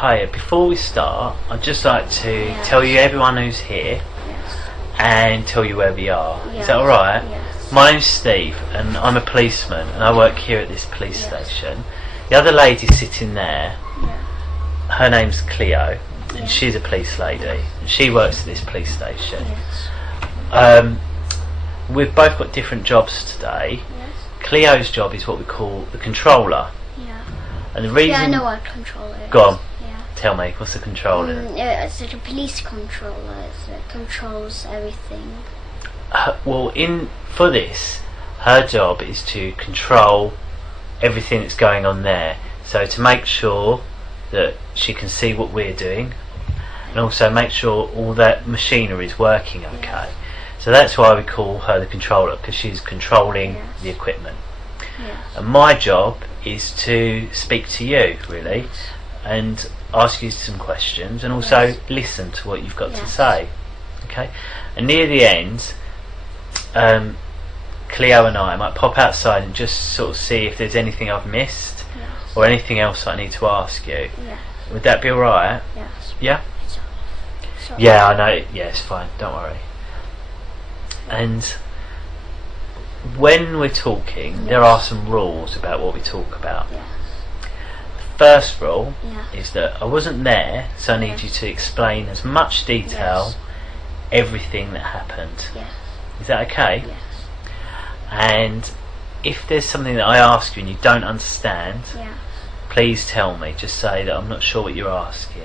Hi, before we start, I'd just like to tell you everyone who's here and tell you where we are. Is that alright? Yes. My name's Steve and I'm a policeman and I work here at this police station. The other lady sitting there, her name's Cleo and she's a police lady and she works at this police station. We've both got different jobs today. Cleo's job is what we call the controller. And the reason I know what controller is. Go on. Tell me, what's the controller? It's like a police controller. It controls everything. Well, for this, her job is to control everything that's going on there. So to make sure that she can see what we're doing, and also make sure all that machinery is working okay. So that's why we call her the controller, because she's controlling the equipment. And my job is to speak to you, really, and ask you some questions and also listen to what you've got to say. Okay? And near the end, Cleo and I might pop outside and just sort of see if there's anything I've missed or anything else I need to ask you. Would that be alright? Yes. Yeah? So Yeah, I know. Yeah, it's fine. Don't worry. And when we're talking, there are some rules about what we talk about. First rule is that I wasn't there, so I need you to explain as much detail everything that happened. Is that okay? And if there's something that I ask you and you don't understand, please tell me. Just say that I'm not sure what you're asking.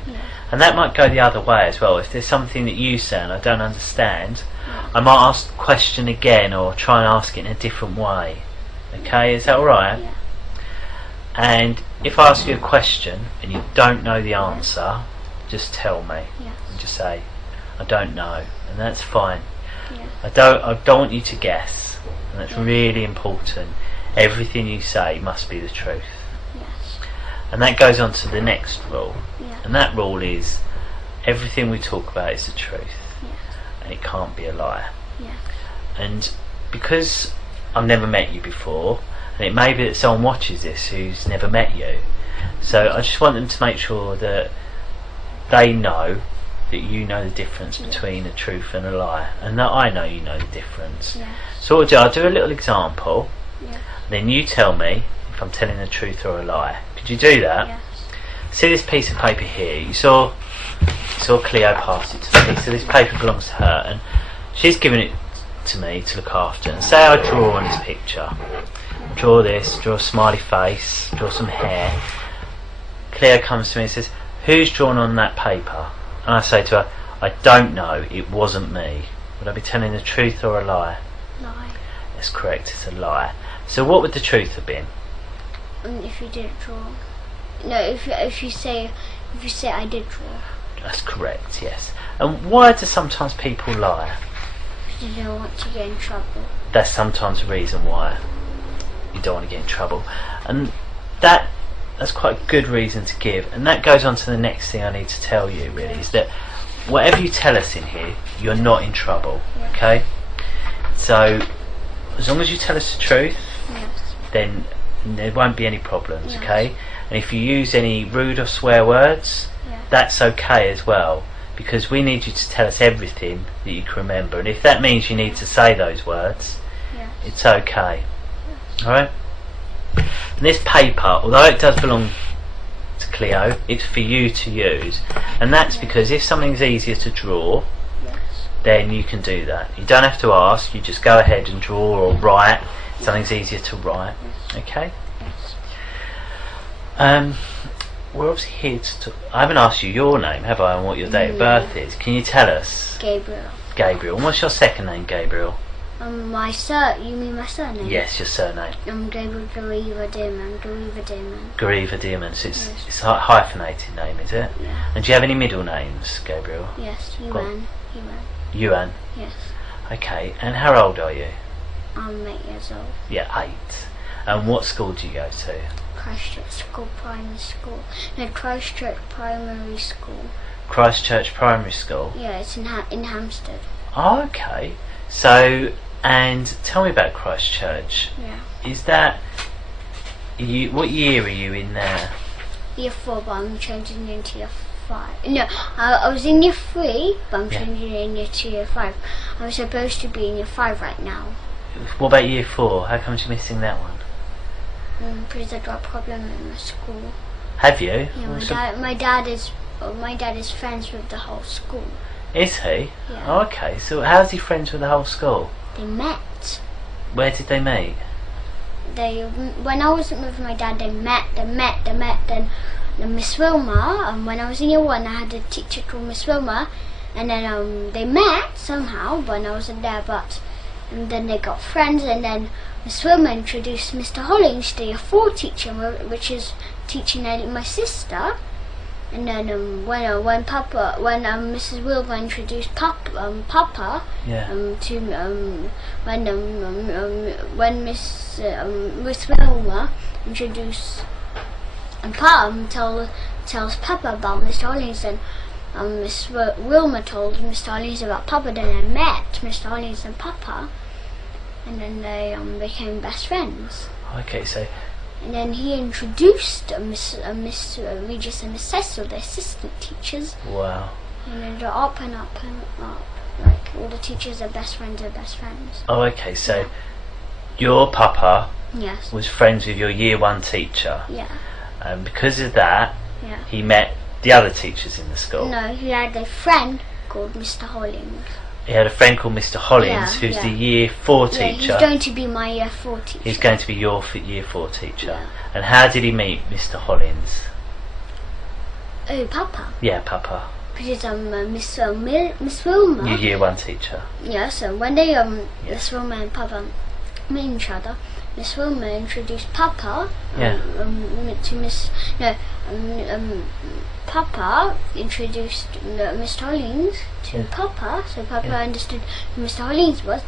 And that might go the other way as well. If there's something that you say and I don't understand, I might ask the question again or try and ask it in a different way. Okay, is that alright? And if I ask you a question and you don't know the answer, just tell me. And just say, I don't know, and that's fine. I don't want you to guess, and that's really important. Everything you say must be the truth. And that goes on to the next rule. And that rule is everything we talk about is the truth. And it can't be a lie. And because I've never met you before, and it may be that someone watches this who's never met you, so I just want them to make sure that they know that you know the difference between a truth and a lie, and that I know you know the difference. So what I'll do a little example, then you tell me if I'm telling the truth or a lie. Could you do that? See this piece of paper here? You saw Cleo pass it to me, so this paper belongs to her and she's given it to me to look after. And say I draw on this picture, draw this, draw a smiley face, draw some hair. Cleo comes to me and says, who's drawn on that paper? And I say to her, I don't know, it wasn't me. Would I be telling the truth or a lie? Lie. That's correct, it's a lie. So what would the truth have been? If you didn't draw. No, if you say I did draw. That's correct, yes. And why do sometimes people lie? Because you don't want to get in trouble. That's sometimes the reason why you don't want to get in trouble. And that's quite a good reason to give. And that goes on to the next thing I need to tell you, really, is that whatever you tell us in here, you're not in trouble, okay? So as long as you tell us the truth, then there won't be any problems, okay? And if you use any rude or swear words, that's okay as well, because we need you to tell us everything that you can remember. And if that means you need to say those words, it's okay. Alright? And this paper, although it does belong to Cleo, it's for you to use. And that's because if something's easier to draw, then you can do that. You don't have to ask, you just go ahead and draw or write. Something's easier to write. Okay? We're obviously here to I haven't asked you your name, have I, and what your date of birth is. Can you tell us? Gabriel. Gabriel. And what's your second name, Gabriel? You mean my surname? Yes, your surname. Gabriel Gariva Dearman. Gariva Dearman. So it's a hyphenated name, is it? And do you have any middle names, Gabriel? Yes, Yuan. Yuan? Yes. Okay, and how old are you? I'm 8 years old. Yeah, 8. And what school do you go to? Christchurch Primary School. No, Christchurch Primary School. Christchurch Primary School? Yeah, it's in Hampstead. Oh, okay. So, and tell me about Christchurch. Is that what year are you in there? year 4, but I'm changing into year 5. No, I was in year 3, but I'm changing in to year 5. I'm supposed to be in year 5 right now. What about year 4? How come you're missing that one? Because I got a problem in my school. Have you? Yeah, my dad is friends with the whole school. Is he? Yeah. Oh, okay. So how's he friends with the whole school? They met. Where did they meet? When I was with my dad, they met. Then Miss Wilma. When I was in year 1, I had a teacher called Miss Wilma, and then they met somehow when I wasn't there. And then they got friends, and then Miss Wilma introduced Mr. Hollings, the year 4 teacher, which is teaching my sister. And then when Mrs. Wilma introduced Papa when Miss Wilma introduced tells Papa about Mr. Hollings, and Miss Wilma told Mr. Hollings about Papa. Then I met Mr. Hollings and Papa, and then they became best friends. Okay, so. And then he introduced Miss Regis and Miss Cecil, the assistant teachers. Wow. And then they're up and up and up. Like all the teachers are best friends. Oh, okay. So your Papa yes. was friends with your year 1 teacher. Yeah. And because of that, he met the other teachers in the school. No, he had a friend called Mr. Hollings. He had a friend called Mr. Hollings, who's the year 4 teacher. Yeah, he's going to be my year 4 teacher. He's going to be your year 4 teacher. Yeah. And how did he meet Mr. Hollings? Oh, Papa. Yeah, Papa. Because Miss Wilma. Your year 1 teacher. Yeah. So when they Miss Wilma and Papa met each other, Miss Wilma introduced Papa to Miss. No, Papa introduced Mr. Hollings to Papa, so Papa understood who Mr. Hollings was.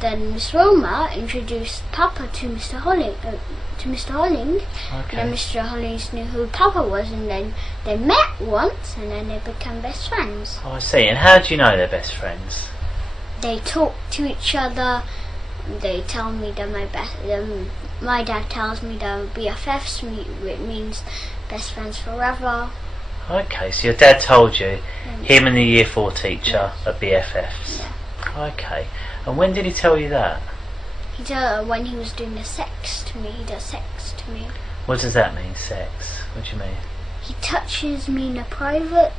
Then Miss Wilma introduced Papa to Mr. Hollings. Okay. And then Mr. Hollings knew who Papa was, and then they met once, and then they became best friends. Oh, I see. And how do you know they're best friends? They talk to each other. They tell me that my dad tells me that BFFs means best friends forever. Okay, so your dad told you him and the year 4 teacher are BFFs. Yeah. Okay. And when did he tell you that? He told when he was doing the sex to me. He does sex to me. What does that mean, sex? What do you mean? He touches me in the private.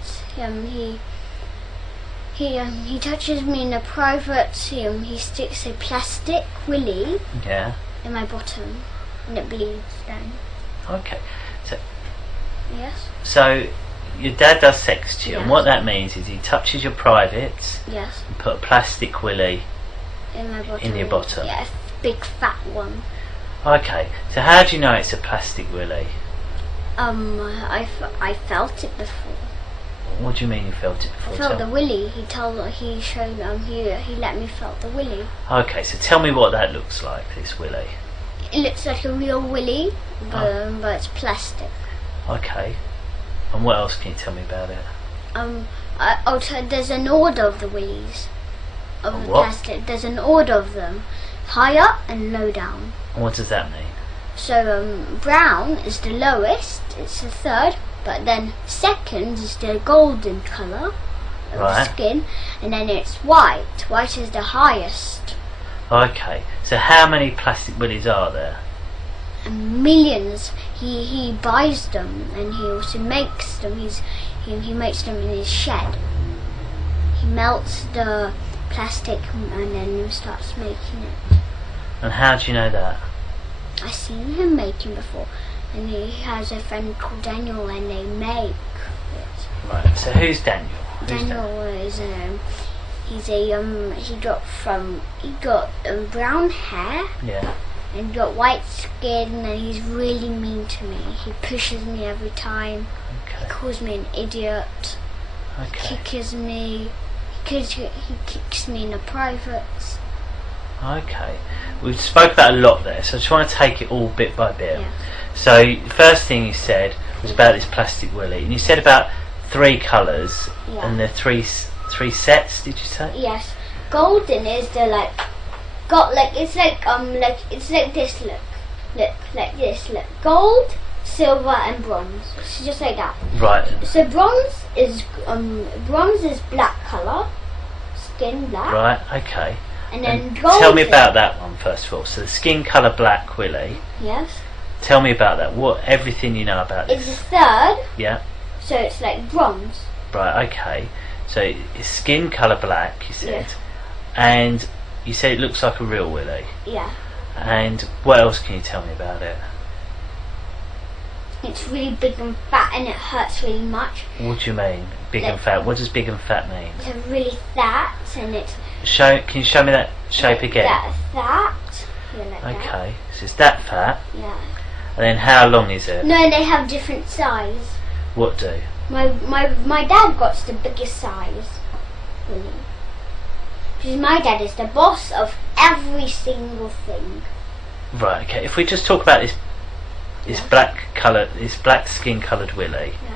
He touches me in the private. He sticks a plastic willy in my bottom, and it bleeds down. Okay. So. Yes. So your dad does sex to you, and what that means is he touches your privates. Yes. And put a plastic willy in my bottom. In your bottom. Yeah, a big fat one. Okay. So how do you know it's a plastic willy? I felt it before. What do you mean you felt it before? I felt the willy. He let me felt the willy. Okay, so tell me what that looks like, this willy. It looks like a real willy, but it's plastic. Okay. And what else can you tell me about it? There's an order of the willies. Of the what? Plastic. There's an order of them. High up and low down. And what does that mean? So brown is the lowest, it's the third, but then second is the golden colour of the skin, and then it's white. White is the highest. Okay, so how many plastic willies are there? Millions. He buys them, and he also makes them. He makes them in his shed. He melts the plastic and then he starts making it. And how do you know that? I've seen him making before, and he has a friend called Daniel, and they make it. Right. So who's Daniel? Daniel is he got brown hair. Yeah. And got white skin, and he's really mean to me. He pushes me every time. Okay. He calls me an idiot. Okay. He kicks me. He kicks me in the privates. Okay. We've spoke about a lot there, so I just want to take it all bit by bit. Yeah. So the first thing you said was about this plastic willy, and you said about 3 colours, and the three sets. Did you say? Yes. Golden is the it's like this. Look like this. Look, gold, silver and bronze. It's just like that. Right. So bronze is black colour, skin black. Right. Okay. And then gold. Tell me about that one first of all. So the skin colour black Willie. Yes. Tell me about that. What everything you know about this? It's the third. Yeah. So it's like bronze. Right. Okay. So it's skin colour black. You said, Yes. and you said it looks like a real Willie. Yeah. And what else can you tell me about it? It's really big and fat, and it hurts really much. What do you mean, big Like- and fat? What does big and fat mean? It's really fat, and it's Can you show me that shape again? that. Yeah, like that. Okay. So it's that fat, Yeah. and then how long is it? No, they have different size. What do? My dad got the biggest size. Really. Because my dad is the boss of every single thing. Right. Okay. If we just talk about this Yeah. this black skin coloured Willie. Yeah.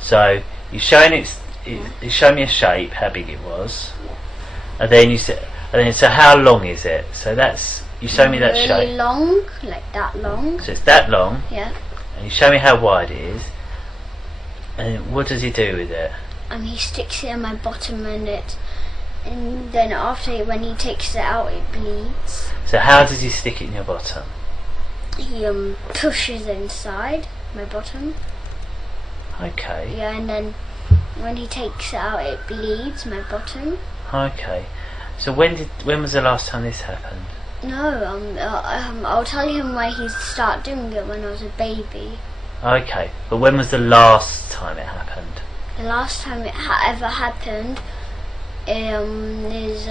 So you're showing you show me a shape, how big it was, Yeah. and then you said, and then so how long is it? So that's you show me that really shape. long, like that long. So it's that long, Yeah. and you show me how wide it is, and what does he do with it? And he sticks it in my bottom, and then after when he takes it out, it bleeds. So how does he stick it in your bottom? He pushes inside my bottom. Okay. Yeah, and then when he takes it out, it bleeds my bottom. Okay. So when was the last time this happened? No, I'll tell him why he started doing it when I was a baby. Okay. But when was the last time it happened? The last time it ever happened is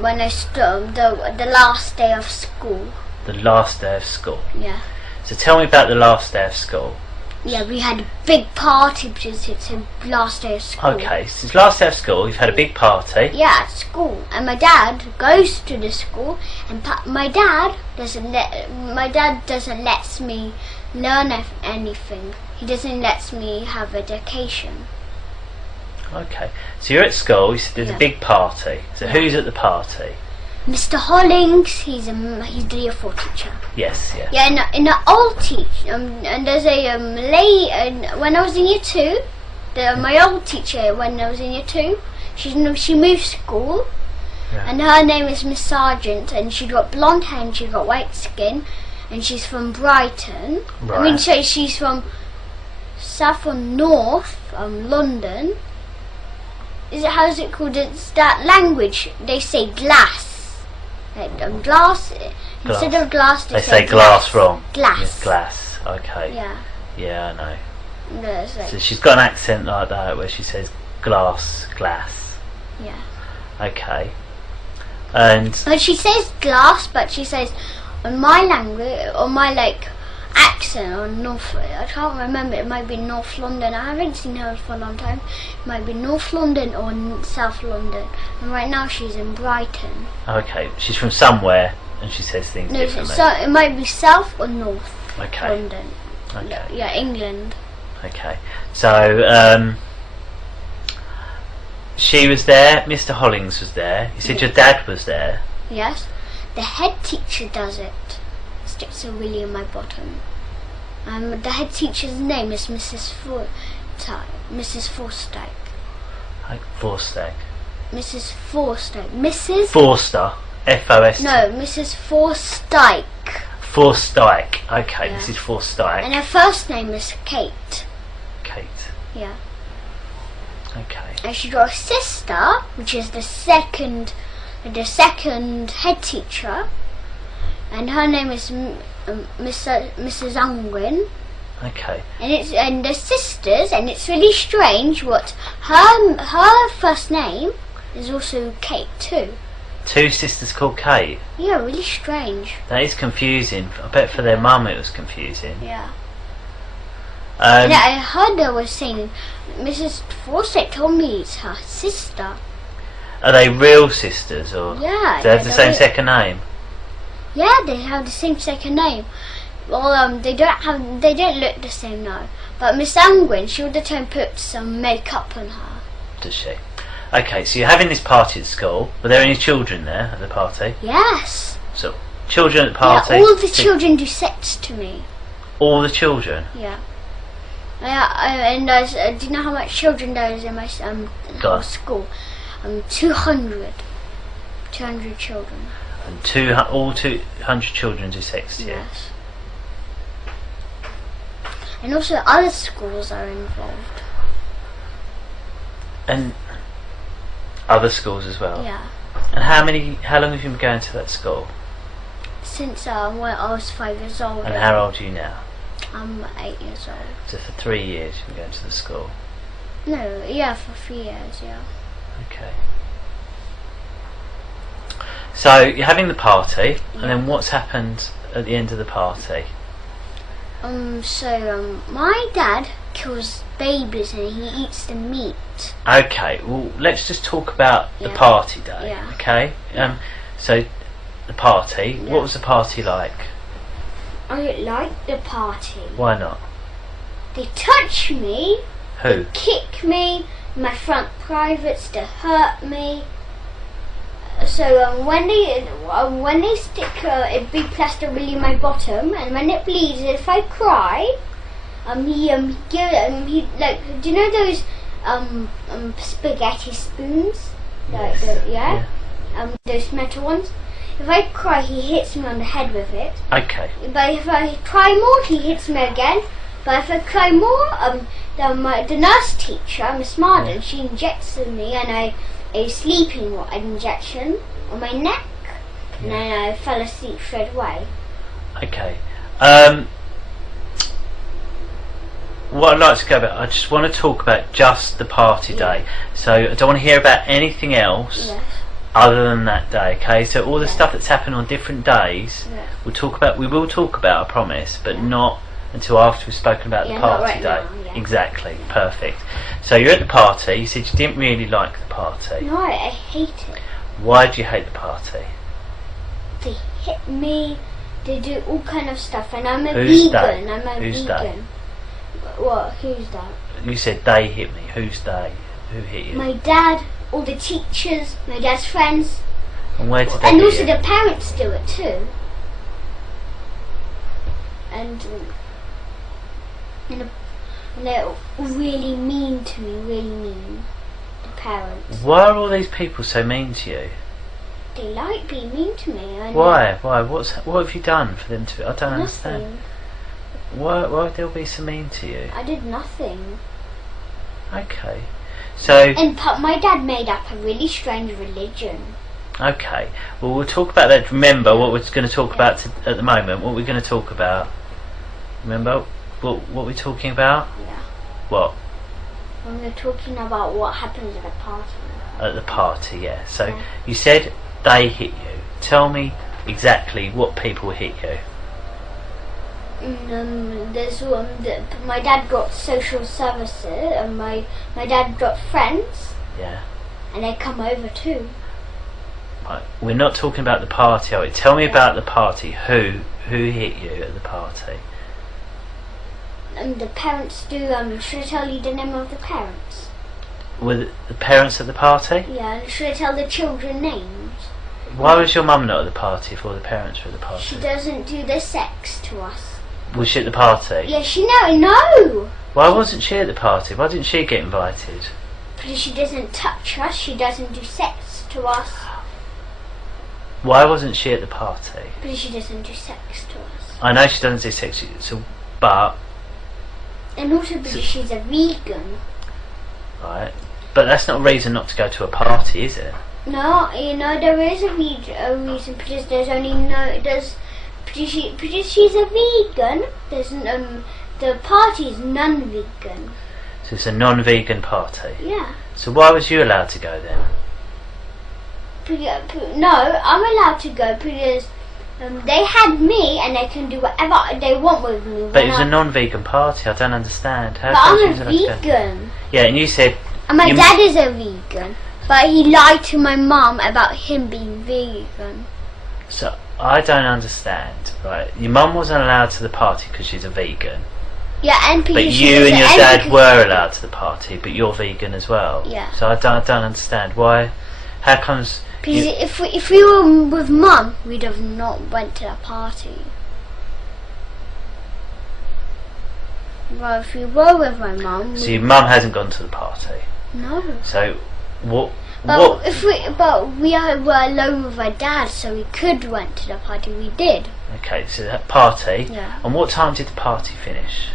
when I stood the last day of school. The last day of school. Yeah. So tell me about the last day of school. Yeah, we had a big party because it's the last day of school. Okay, since last day of school, you've had a big party. Yeah, at school, and my dad goes to the school, and my dad doesn't let me learn anything. He doesn't let me have education. Okay, so you're at school. There's a big party. So Yeah. who's at the party? Mr. Hollings, he's the year 4 teacher. Yes, yeah. Yeah, in the old teacher, and there's a lady. When I was in year 2, my old teacher when I was in year 2, she moved school, Yeah. and her name is Miss Sargent, and she got blonde hair and she got white skin, and she's from Brighton. Right. I mean, so she's from south or north, London. How's it called? It's that language. They say glass. Like glass. Instead of glass, They say glass wrong. Glass. Yes, glass. Okay. Yeah. Yeah, I know. No, it's like, So she's got an accent like that where she says glass. yeah. Okay. And But she says glass, but she says on my language, or my accent, or North. I can't remember. It might be North London. I haven't seen her for a long time. It might be North London or South London. And right now she's in Brighton. okay, she's from somewhere and she says things No, differently. so it might be South or North Okay. London. Okay. Yeah, England. Okay. So she was there. Mr. Hollings was there. You said your dad was there. Yes. The head teacher does it. Sticks a willy in my bottom. The head teacher's name is Mrs. Forsyth. Like Forstack. Mrs. Forsyth. Mrs. Forster. F-O-S. No, Mrs. Forsyth. Forstyke. Okay, Yeah. this is Forstyke. And her first name is Kate. Kate. Yeah. Okay. And she got a sister, which is the second head teacher, and her name is Mrs. Unwin. Okay. And they're sisters, and it's really strange what her first name is also Kate too. Two sisters called Kate. Yeah, really strange. That is confusing. I bet for their mum it was confusing. Yeah. Yeah, I heard they were saying Mrs. Forsyth told me it's her sister. Are they real sisters or? Yeah. Do they have the same second name? Yeah, they have the same second name. Well, they don't look the same now. But Miss Angwin, she all the time puts some makeup on her. Does she? Okay, so you're having this party at school. Were there any children there at the party? Yes. So, Children at the party. Yeah, all the children do sex to me. All the children. Yeah. And do you know how much children there is in my whole school? 200 children. And all 200 children do sex to you. Yes. And also other schools are involved. And other schools as well. Yeah. And how long have you been going to that school? Since when I was 5 years old. And how old are you now? I'm 8 years old. So for 3 years you've been going to the school? No, yeah, for 3 years, yeah. Okay. So you're having the party, and then what's happened at the end of the party? My dad kills babies and he eats the meat. Okay, well let's just talk about the party day. Yeah. Okay? So the party, what was the party like? I don't like the party. Why not? They touch me. Who? They kick me. My front privates, they hurt me. So when they stick a big plaster really in my bottom, and when it bleeds, if I cry, he like, do you know those spaghetti spoons? Yes. Those metal ones. If I cry, he hits me on the head with it. Okay. But if I cry more, he hits me again. But if I cry more, the nurse teacher, Miss Marden, she injects me, and a sleeping injection on my neck, and then I fell asleep straight away. Okay. What I'd like to go about, I just want to talk about just the party day. So I don't want to hear about anything else other than that day. Okay. So all the stuff that's happened on different days, we will talk about, I promise, but not until after we've spoken about the party day. Now, Exactly. Perfect. So you're at the party. You said you didn't really like the party. No, I hate it. Why do you hate the party? They hit me. They do all kind of stuff, and I'm a Who's vegan. They? I'm a Who's vegan. What? Who's that? You said they hit me. Who's they? Who hit you? My dad, all the teachers, my dad's friends. And where did they And hit also you? the parents do it too. And they're really mean to me, really mean. The parents. Why are all these people so mean to you? They like being mean to me. Why? What have you done for them to? I don't Nothing. understand. Why would they all be so mean to you? I did nothing. Okay. So. And my dad made up a really strange religion. Okay. Well, we'll talk about that. Remember what we're going to talk about at the moment. What we're going to talk about. Remember what we're talking about? Yeah. What? When we're talking about what happens at a party. At the party, yeah. So you said they hit you. Tell me exactly what people hit you. There's my dad got social services, and my dad got friends. Yeah. And they come over too. Right. We're not talking about the party. Tell me about the party. Who hit you at the party? The parents do. Should I tell you the name of the parents? Were the parents at the party? Yeah. Should I tell the children names? Why was your mum not at the party if all the parents were at the party? She doesn't do the sex to us. Was she at the party? Yeah, no. Why wasn't she at the party? Why didn't she get invited? Because she doesn't touch us. She doesn't do sex to us. Why wasn't she at the party? Because she doesn't do sex to us. I know she doesn't do sex, but. And also because she's a vegan. Right, but that's not a reason not to go to a party, is it? No, there is a reason, because because she's a vegan, the party is non-vegan. So it's a non-vegan party? Yeah. So why was you allowed to go then? No, I'm allowed to go because they had me and they can do whatever they want with me. But it was a non-vegan party, I don't understand. But I'm a vegan. Yeah, and you said... And my dad is a vegan, but he lied to my mum about him being vegan. So, I don't understand, right? Your mum wasn't allowed to the party because she's a vegan. Yeah, and but you and your dad were allowed to the party, but you're vegan as well. Yeah. So I don't understand why. How comes Because if we were with Mum, we'd have not went to the party. Well, if we were with my mum... So your mum hasn't gone to the party? No. So, what... But we were alone with my dad, so we could went to the party. We did. Okay, so that party... Yeah. And what time did the party finish?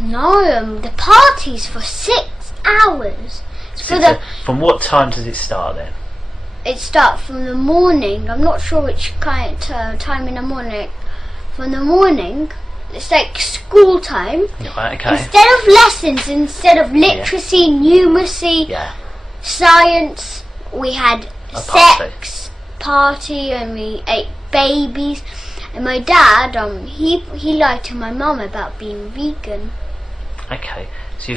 No, the party's for 6 hours. From what time does it start then? It starts from the morning. I'm not sure which kind of time in the morning. From the morning... It's like school time. Right, okay. Instead of lessons, instead of literacy, numeracy, science, we had a sex party and we ate babies. And my dad, he lied to my mum about being vegan. Okay, so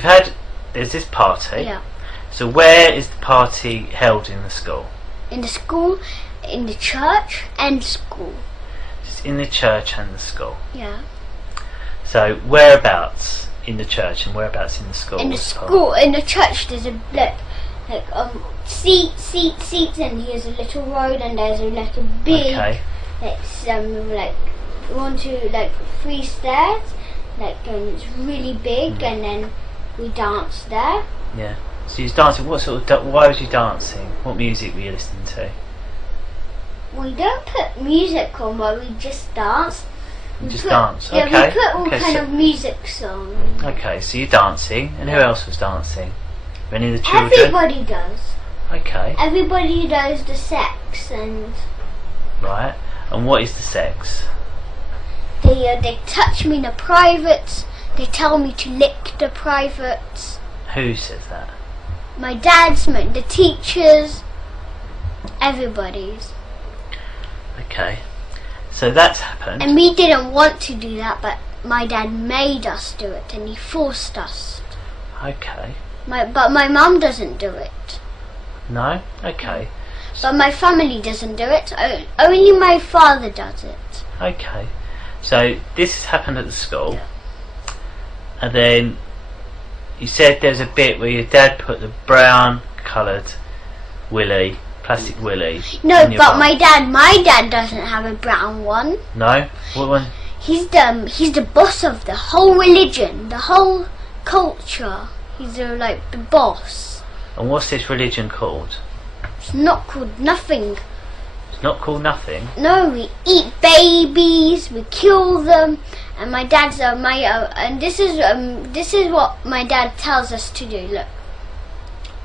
there's this party. Yeah. So where is the party held in the school? In the school, in the church, and school. It's in the church and the school. Yeah. So whereabouts in the church and whereabouts in the school? In the school, in the church, there's a seats, and here's a little road, and there's a little big. Okay. It's like 1, 2, 3 stairs, and it's really big, and then we dance there. Yeah. So you was dancing. What sort of? Why was you dancing? What music were you listening to? We don't put music on, but we just dance. Dance. Yeah, okay. we put all kind of music songs. Okay, so you're dancing, and who else was dancing? Any of the children? Everybody does. Okay. Everybody does the sex and. Right. And what is the sex? They touch me in the privates. They tell me to lick the privates. Who says that? My dad's, the teachers, everybody's. Okay. So that's happened. And we didn't want to do that, but my dad made us do it, and he forced us. Okay. But my mum doesn't do it. No? Okay. But my family doesn't do it. Only my father does it. Okay. So this has happened at the school. Yeah. And then you said there's a bit where your dad put the brown coloured willy, plastic willy. No, but my dad doesn't have a brown one. No? What one? He's the boss of the whole religion, the whole culture. He's the boss. And what's this religion called? It's not called nothing. It's not called nothing? No, we eat babies, we kill them, and my dad's and this is what my dad tells us to do. Look,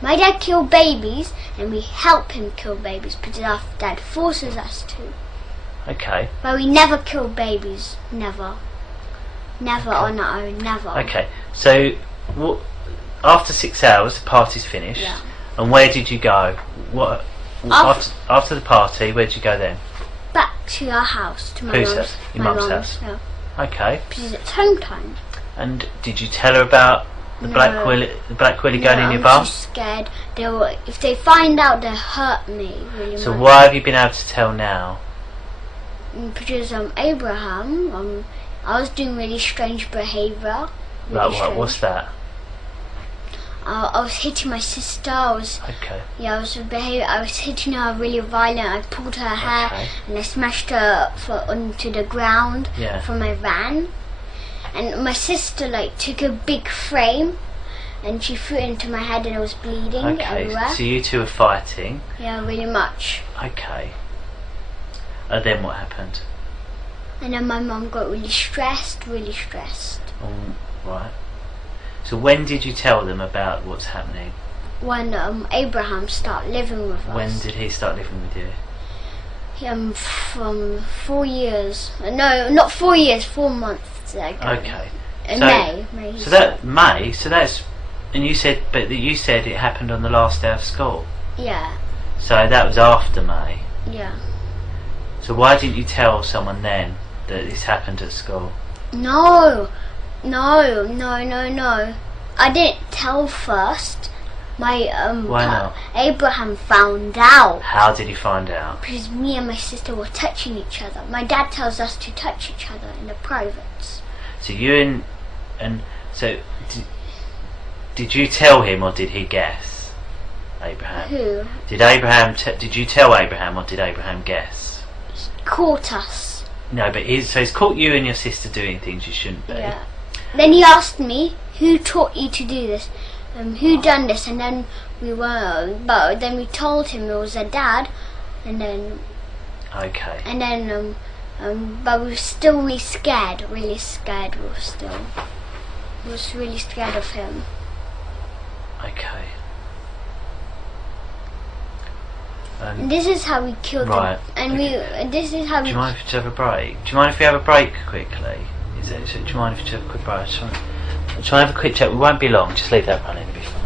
my dad killed babies, and we help him kill babies because our dad forces us to. Okay. But we never kill babies, never on our own, never. Okay, so after 6 hours, the party's finished. Yeah. And where did you go? What after the party? Where did you go then? Back to our house, to my Whose mum's. house? Your mum's house. Yeah. Okay. Because it's home time. And did you tell her about the black willy going in your bum? I'm too scared. If they find out, they'll hurt me really much. So why have you been able to tell now? Because Abraham, I was doing really strange behaviour. Like what? What's that? I was hitting my sister. I was hitting her really violent. I pulled her hair and I smashed her onto the ground from my van. And my sister took a big frame and she threw it into my head and I was bleeding everywhere. So you two were fighting? Yeah, really much. Okay. And then what happened? And then my mum got really stressed. Right. So when did you tell them about what's happening? When Abraham started living with us. When did he start living with you? From 4 years. No, not 4 years, 4 months ago. Okay. In May. So that May. So that's, and you said, but you said it happened on the last day of school. Yeah. So that was after May. Yeah. So why didn't you tell someone then that this happened at school? No. I didn't tell first. Why not? Abraham found out. How did he find out? Because me and my sister were touching each other. My dad tells us to touch each other in the privates. So so did you tell him or did he guess? Abraham? Who? Did you tell Abraham, or did Abraham guess? Caught us. No, but he's caught you and your sister doing things you shouldn't be. Yeah. Then he asked me, who taught you to do this? Who done this? And then but then we told him it was a dad, and then. Okay. And then but we were still really scared. We was really scared of him. Okay. And this is how we killed him. And this is how Do you mind if we have a break? Do you mind if we have a break quickly? Do you mind if we have a quick break? I'm trying to have a quick chat. We won't be long. Just leave that running. It'll be fine.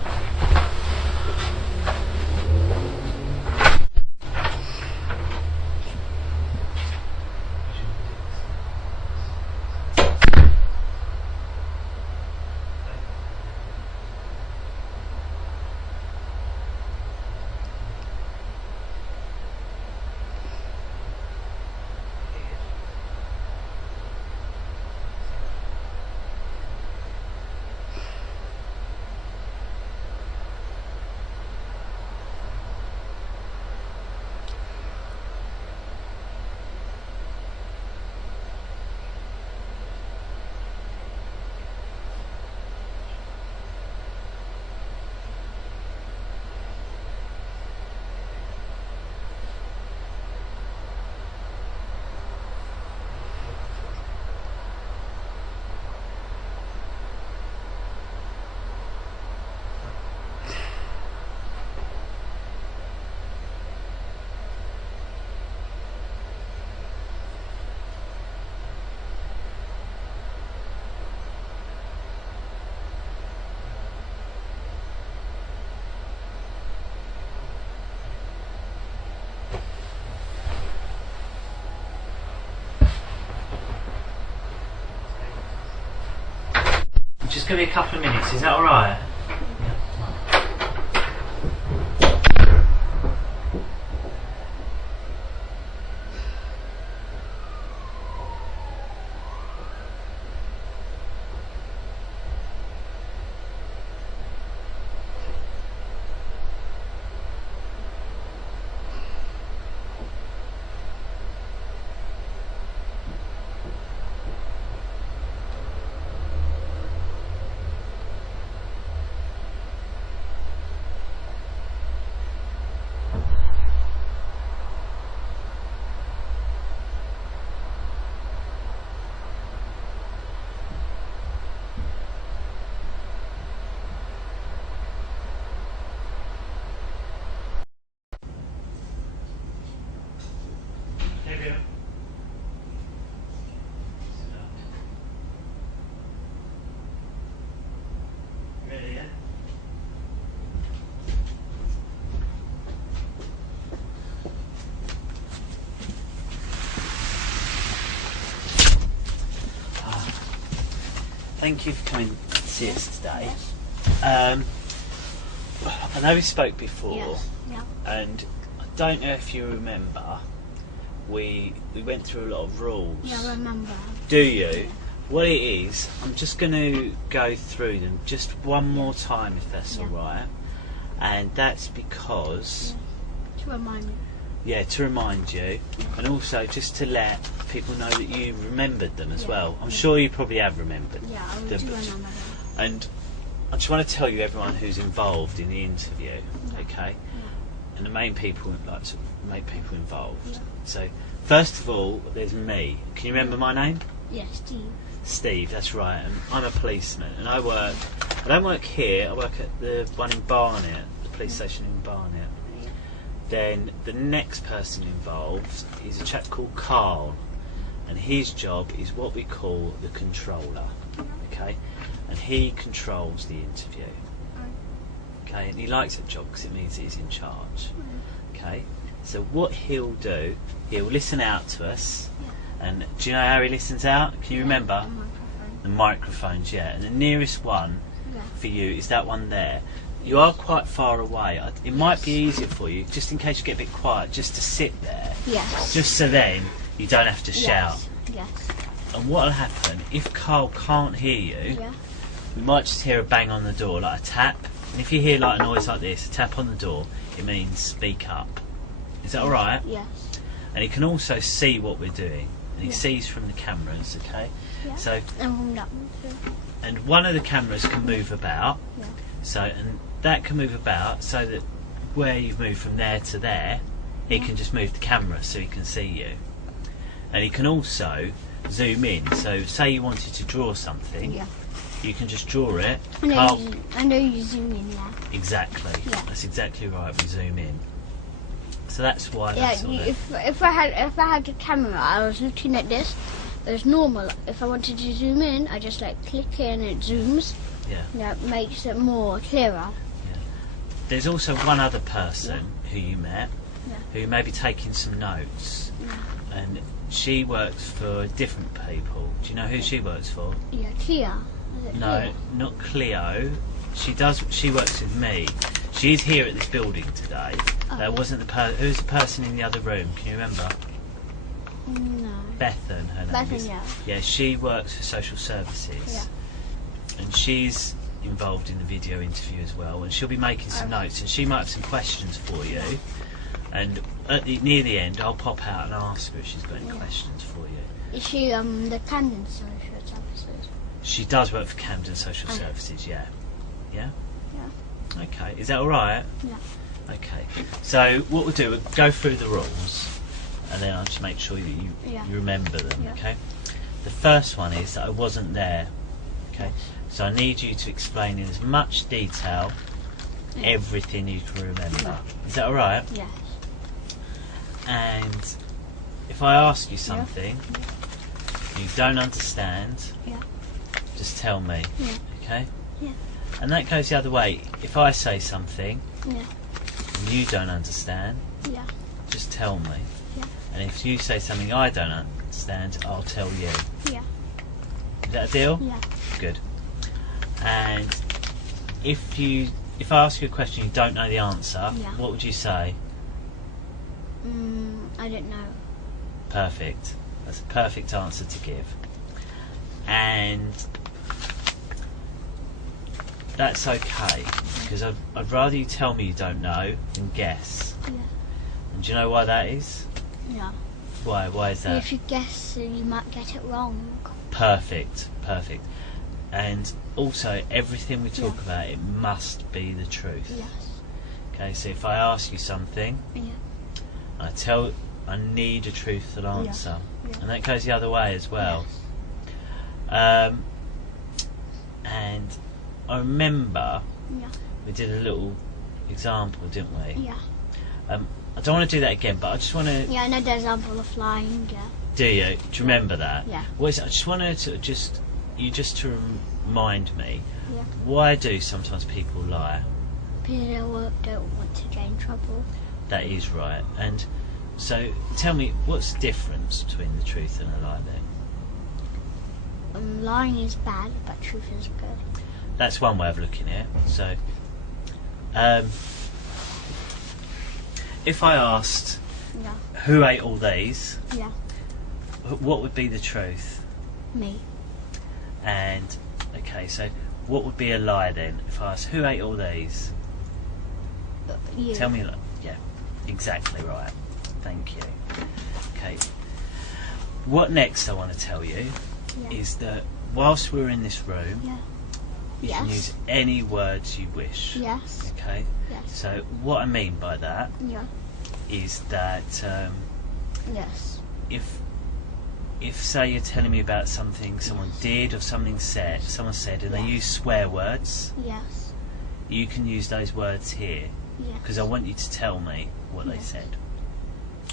Just give me a couple of minutes, is that alright? Thank you for coming to see us today. I know we spoke before, and I don't know if you remember, we went through a lot of rules. Yeah, I remember. Do you? What it is, I'm just going to go through them just one more time, if that's alright. And that's because... To remind me. Yeah, to remind you, and also just to let people know that you remembered them as well. I'm sure you probably have remembered them. I do remember them. And I just want to tell you everyone who's involved in the interview, okay? And the main people, like to make people involved. So, first of all, there's me. Can you remember my name? Yeah, Steve. Steve, that's right. And I'm a policeman, and I don't work here. I work at the one in Barnet, the police station in Barnet. Then the next person involved is a chap called Carl, and his job is what we call the controller, okay? And he controls the interview, okay? And he likes that job because it means that he's in charge, okay? So what he'll do, he'll listen out to us, and do you know how he listens out? Can you remember? The microphones, yeah. And the nearest one for you is that one there. You are quite far away. It might be easier for you, just in case you get a bit quiet, just to sit there. Yes. Just so then you don't have to shout. Yes. And what'll happen, if Carl can't hear you, we might just hear a bang on the door, like a tap. And if you hear like a noise like this, a tap on the door, it means speak up. Is that alright? Yes. And he can also see what we're doing. And he sees from the cameras, okay? Yeah. So, And from that one too. and one of the cameras can move about. Yeah. So, and that can move about so that where you've moved from there to there, he can just move the camera so he can see you. And he can also zoom in. So, say you wanted to draw something, you can just draw it. I know you zoom in, yeah. Exactly. Yeah. That's exactly right. We zoom in. So that's why. Yeah. That's all it. If I had the camera, I was looking at this. It's normal. If I wanted to zoom in, I just like click it and it zooms. Yeah. That makes it more clearer. There's also one other person who you met who may be taking some notes, and she works for different people. Do you know who she works for? Yeah, Cleo. Is it No, Cleo? not Cleo. She works with me. She's here at this building today. That wasn't the who's the person in the other room? Can you remember? No. Bethan, her name is. yeah. Yeah, she works for social services. Yeah. And she's involved in the video interview as well, and she'll be making some notes, and she might have some questions for you. And near the end, I'll pop out and ask her if she's got any questions for you. Is she the Camden Social Services? She does work for Camden Social Services, yeah. Yeah? Yeah. Okay, is that alright? Yeah. Okay, so what we'll do, we'll go through the rules, and then I'll just make sure that you remember them, okay? The first one is that I wasn't there, okay? So I need you to explain in as much detail everything you can remember. Is that alright? Yes. And if I ask you something you don't understand, just tell me, okay? Yeah. And that goes the other way. If I say something and you don't understand, just tell me. Yeah. And if you say something I don't understand, I'll tell you. Yeah. Is that a deal? Yeah. Good. And if I ask you a question you don't know the answer, what would you say? I don't know. Perfect. That's a perfect answer to give. And that's okay, because I'd rather you tell me you don't know than guess. Yeah. And do you know why that is? Yeah. Why? Why is that? If you guess, you might get it wrong. Perfect. Perfect. And also, everything we talk about, it must be the truth. Yes. Okay, so if I ask you something, I need a truthful answer. Yeah. And that goes the other way as well. Yes. And I remember we did a little example, didn't we? Yeah. I don't want to do that again, but I just want to... Yeah, I know the example of flying, Do you? Do you remember that? Yeah. Well, I just wanted to to remind me, Yeah. why do sometimes people lie? People don't want to get in trouble. That is right. And so tell me, what's the difference between the truth and a lie then? Lying is bad, but truth is good. That's one way of looking at it. So, if I asked, who ate all these? Yeah. What would be the truth? Me. And, okay, so what would be a lie then? If I asked, who ate all these? You. Tell me, yeah, exactly right. Thank you. Okay. What next I want to tell you is that whilst we're in this room, you can use any words you wish. Yes. Okay? Yes. So what I mean by that is that if say you're telling me about something someone did or someone said and they use swear words, you can use those words here because I want you to tell me what they said.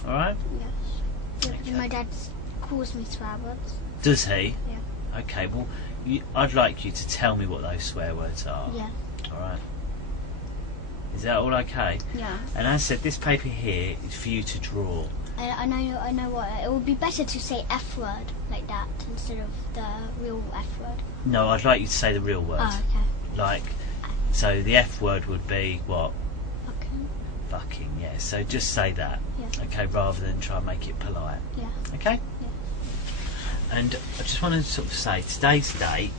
Alright? Yes. Okay. My dad calls me swear words. Does he? Yeah. Okay, well I'd like you to tell me what those swear words are. Yeah. Alright. Is that all okay? Yeah. And as I said, this paper here is for you to draw. I know what. It would be better to say F word like that instead of the real F word. No, I'd like you to say the real word. Oh, okay. Like, so the F word would be what? Fucking. Fucking, yeah. So just say that. Yeah. Okay, rather than try and make it polite. Yeah. Okay? Yeah. And I just want to sort of say, today's date,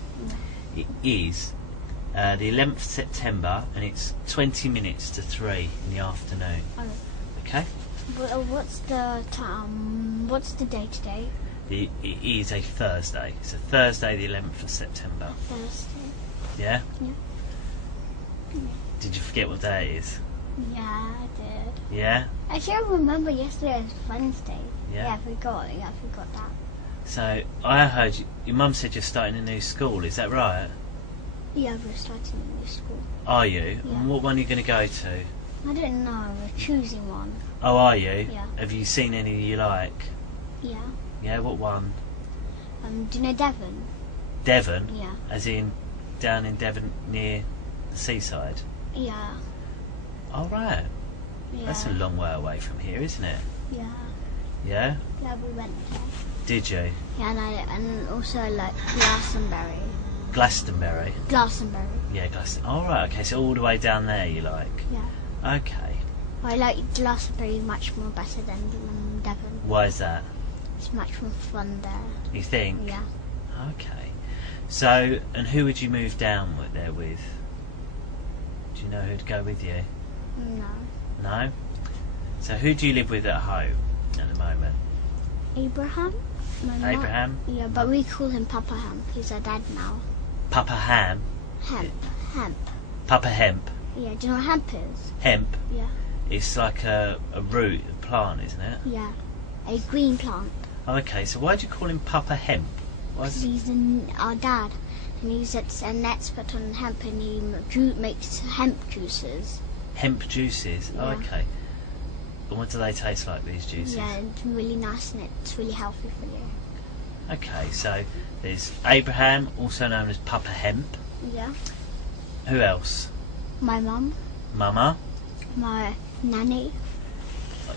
it is the 11th of September, and it's 20 minutes to 3 in the afternoon. Oh. Okay? What's the time? What's the day today? It is a Thursday. It's a Thursday, the 11th of September. Thursday. Yeah? Yeah. Did you forget what day it is? Yeah, I did. Yeah? Actually, I remember yesterday was Wednesday. Yeah. I forgot that. So, I heard your mum said you're starting a new school, is that right? Yeah, we're starting a new school. Are you? Yeah. And what one are you going to go to? I don't know, we're choosing one. Oh, are you? Yeah. Have you seen any you like? Yeah. Yeah, what one? Do you know Devon? Devon? Yeah. As in down in Devon near the seaside? Yeah. Oh, right. Yeah. That's a long way away from here, isn't it? Yeah. Yeah? Yeah, we went there. Did you? Yeah, and also like Glastonbury. Glastonbury? Glastonbury. Yeah, Glastonbury. Oh, right, okay, so all the way down there you like? Yeah. Okay. I like Glastonbury much more better than Devon. Why is that? It's much more fun there. You think? Yeah. Okay. So, and who would you move down there with? Do you know who'd go with you? No. No? So who do you live with at home at the moment? Abraham? My mum. Abraham? Yeah, but we call him Papa Ham. He's our dad now. Papa Ham? Hemp. Papa Hemp? Yeah, do you know what hemp is? Hemp? Yeah. It's like a root, a plant, isn't it? Yeah. A green plant. Oh, okay, so why do you call him Papa Hemp? Because he's our dad. And he's an expert on hemp, and he makes hemp juices. Hemp juices? Yeah. Oh, okay. And what do they taste like, these juices? Yeah, it's really nice and it's really healthy for you. Okay, so there's Abraham, also known as Papa Hemp. Yeah. Who else? My mum. Mama? My nanny.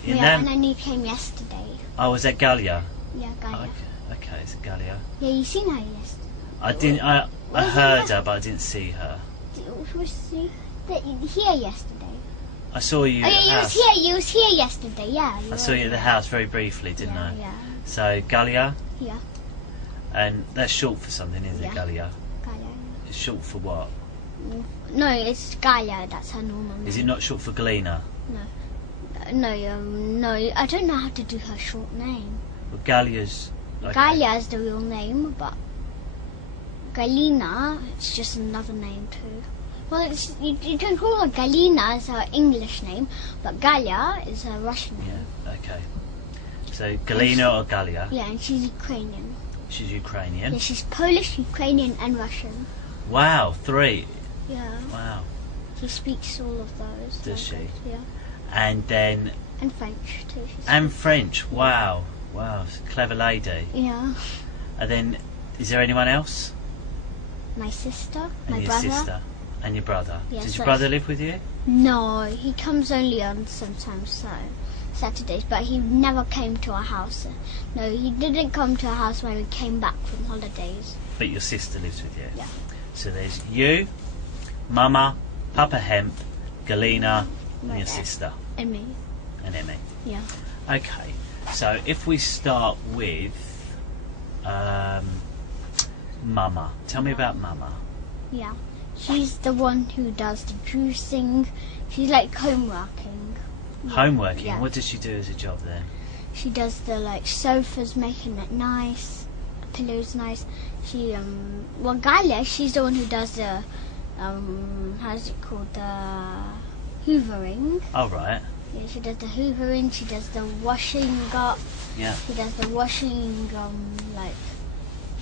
Your Yeah, nan? my nanny came yesterday. Oh, was that Galia? Yeah, Gaia. Okay, it's Galia. Yeah, you seen her yesterday. I didn't. I heard her, but I didn't see her. Was she here yesterday? I saw you. Oh at the yeah, house. you was here yesterday. Yeah. I saw you at the house very briefly, didn't I? Yeah. So Galia, Yeah. and that's short for something, isn't it, Yeah. Galia? Gaia. It's short for what? No, it's Gaia. That's her normal name. Is it not short for Galena? No, I don't know how to do her short name. Well, Galia's. Okay. Gaia is the real name, but Galina, it's just another name too. Well, you can call her Galina as her English name, but Galia is her Russian name. Yeah. Okay. So Galena or Galia? Yeah, and she's Ukrainian. She's Ukrainian. Yeah, she's Polish, Ukrainian, and Russian. Wow, 3. Yeah. Wow. She speaks all of those. Does she? Yeah. And then. And French too. And French. Wow. Wow. Clever lady. Yeah. And then, is there anyone else? My sister, And my your brother. sister. And your brother. Yes, Does your that's- brother live with you? No, he comes only on sometimes Saturdays, but he never came to our house. No, he didn't come to our house when we came back from holidays. But your sister lives with you? Yeah. So there's you, Mama, Papa Hemp, Galena, and My your dad. sister. And me. And Emmy. Yeah. Okay. So if we start with Mama. Tell me about Mama. Yeah. She's the one who does the juicing. She's like homeworking. Homeworking? Yeah. What does she do as a job then? She does the sofas, making it nice, pillows nice. She Galia, she's the one who does the how's it called, the hoovering. Oh, right. Yeah, she does the hoovering. She does the washing up. Yeah. She does the washing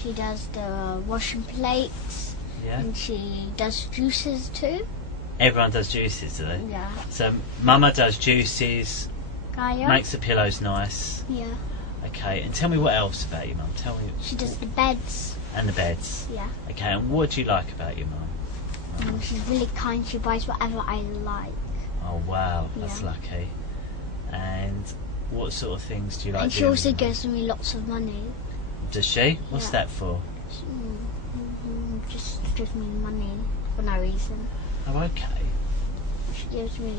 she does the washing plates. Yeah. And she does juices too. Everyone does juices, do they? Yeah. So Mama does juices, Gaia. makes the pillows nice. Yeah. Okay, and tell me what else about your mum. Tell me. She does the beds. And the beds. Yeah. Okay, and what do you like about your mum? She's really kind. She buys whatever I like. Oh wow, that's Yeah. lucky. And what sort of things do you like? And she doing also with your gives me lots of money. mum? Does she? What's Yeah. that for? Just gives me money for no reason. Oh, okay. She gives me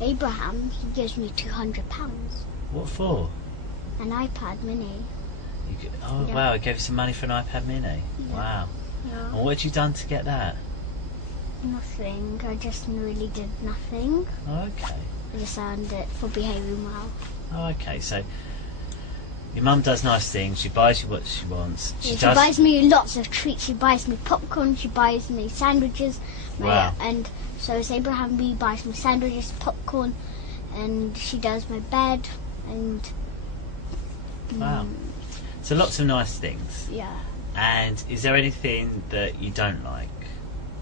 Abraham. He gives me £200. What for? An iPad Mini. Oh Yeah. wow, it gave you some money for an iPad Mini. Yeah. Wow. Yeah. And what had you done to get that? Nothing. I just really did nothing. Okay. I just earned it for behaving well. Okay, so your mum does nice things. She buys you what she wants. She buys me lots of treats. She buys me popcorn. She buys me sandwiches. Wow. And so it's Abraham B buys me sandwiches, popcorn, and she does my bed. And wow. So lots of nice things. Yeah. And is there anything that you don't like?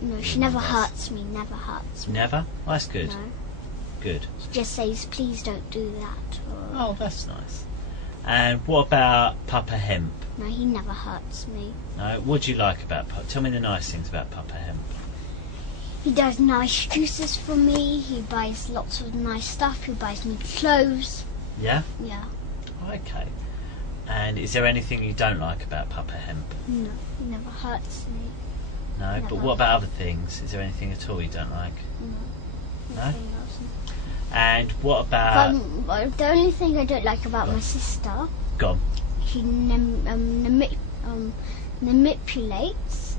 No, she never hurts me. Never hurts me. Never? Well, that's good. No. Good. She just says, please don't do that. Oh, that's nice. And what about Papa Hemp? No, he never hurts me. No. What do you like about Papa? Tell me the nice things about Papa Hemp. He does nice juices for me. He buys lots of nice stuff. He buys me clothes. Yeah? Yeah. Okay. And is there anything you don't like about Papa Hemp? No, he never hurts me. No, Never. but what about other things? Is there anything at all you don't like? No. No? Nothing else. And what about... But the only thing I don't like about my sister, Go on. she manipulates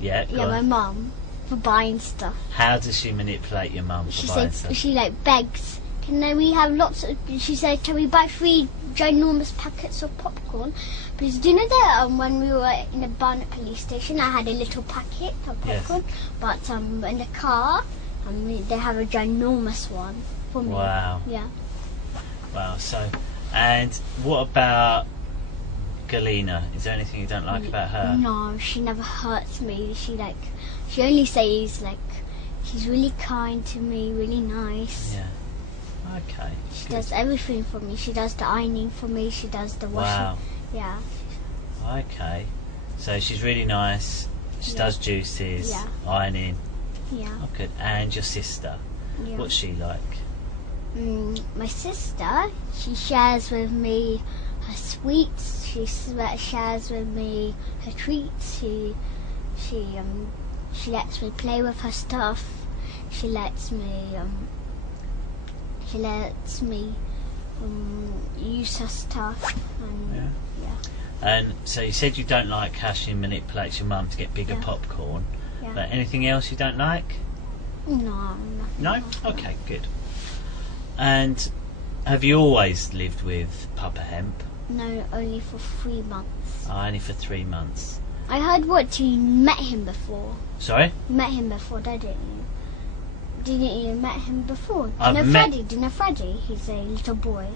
Yeah, go my on. mum for buying stuff. How does she manipulate your mum for buying stuff? She like begs, can we have lots of, she said, can we buy 3 ginormous packets of popcorn? Because do you know that when we were in the Barnet police station, I had a little packet of popcorn, Yes. but in the car, they have a ginormous one for me. Wow. Yeah. Wow, so... And what about Galena? Is there anything you don't like about her? No, she never hurts me. She only says she's really kind to me, really nice. Yeah. Okay. She good. does everything for me. She does the ironing for me. She does the washing. Wow. Yeah. Okay. So she's really nice. She Yeah. does juices, Yeah. ironing. Yeah. Oh, good. And your sister? Yeah. What's she like? My sister, she shares with me her sweets. She shares with me her treats. She lets me play with her stuff. She lets me use her stuff. And, Yeah. yeah. And so you said you don't like how she manipulates your mum to get bigger Yeah. popcorn. Yeah. But anything else you don't like? No, nothing No? else. Okay, good. And have you always lived with Papa Hemp? No, only for 3 months. Only for 3 months. I heard you met him before. Sorry? You met him before, didn't you? Didn't you met him before? Do I've you know met- Freddie? Do you know Freddie? He's a little boy.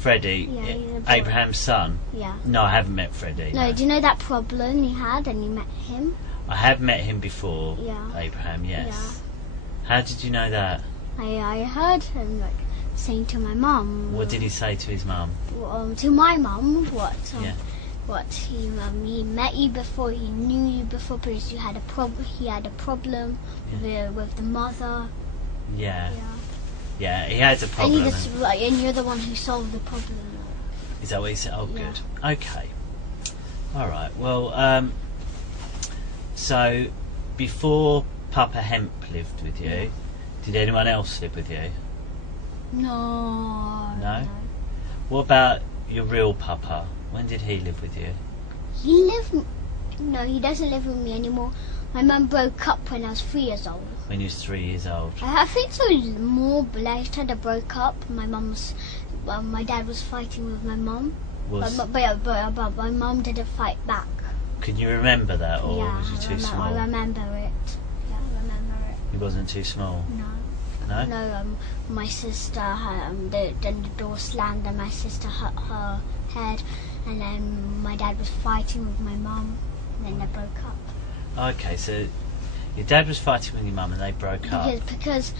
Freddie, Yeah, he's a boy. Abraham's son? Yeah. No, I haven't met Freddie. No, do you know that problem he had and you met him? I have met him before, Yeah. Abraham, yes. Yeah. How did you know that? I heard him saying to my mum. What did he say to his mum? To my mum, Yeah. what he met you before, he knew you before because you had a problem. He had a problem with the mother. Yeah. Yeah. Yeah, he has a And, problem. and you're the one who solved the problem. Is that what he said? Oh, Yeah. good. Okay. All right. Well, so before Papa Hemp lived with you, did anyone else live with you? No. No? What about your real Papa? When did he live with you? No, he doesn't live with me anymore. My mum broke up when I was 3 years old. When you was 3 years old? I think so more later they broke up. My dad was fighting with my mum. But my mum didn't fight back. Can you remember that, or yeah, was you too I small? remember it. Yeah, I remember it. He wasn't too small? No. No? No, my sister, the door slammed and my sister hurt her head. And then my dad was fighting with my mum. And then they broke up. Okay, so your dad was fighting with your mum and they broke up. Because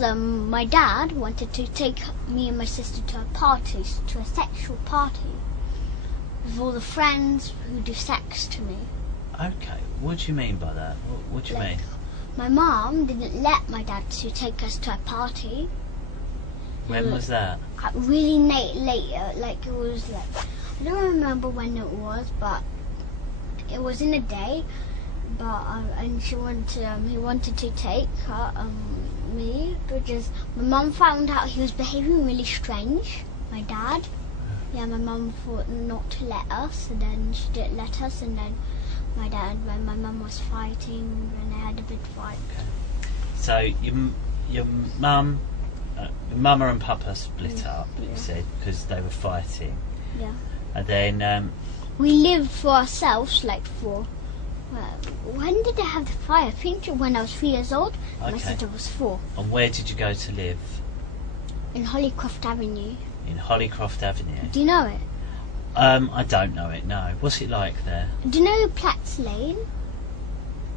my dad wanted to take me and my sister to a party, to a sexual party, with all the friends who do sex to me. Okay, what do you mean by that? What do you mean? My mum didn't let my dad to take us to a party. When was that? Really late, it was I don't remember when it was, but it was in a day. But and he wanted to take me because my mum found out he was behaving really strange. My dad, my mum thought not to let us, and then she didn't let us, and then my dad when my mum was fighting, and they had a big fight. Okay. So your mum and papa split up, you said, because they were fighting. Yeah. And then we lived for ourselves, like for. When did they have the fire? I think when I was 3 years old. Okay. My sister was 4. And where did you go to live? In Hollycroft Avenue. In Hollycroft Avenue. Do you know it? I don't know it. No. What's it like there? Do you know Platts Lane?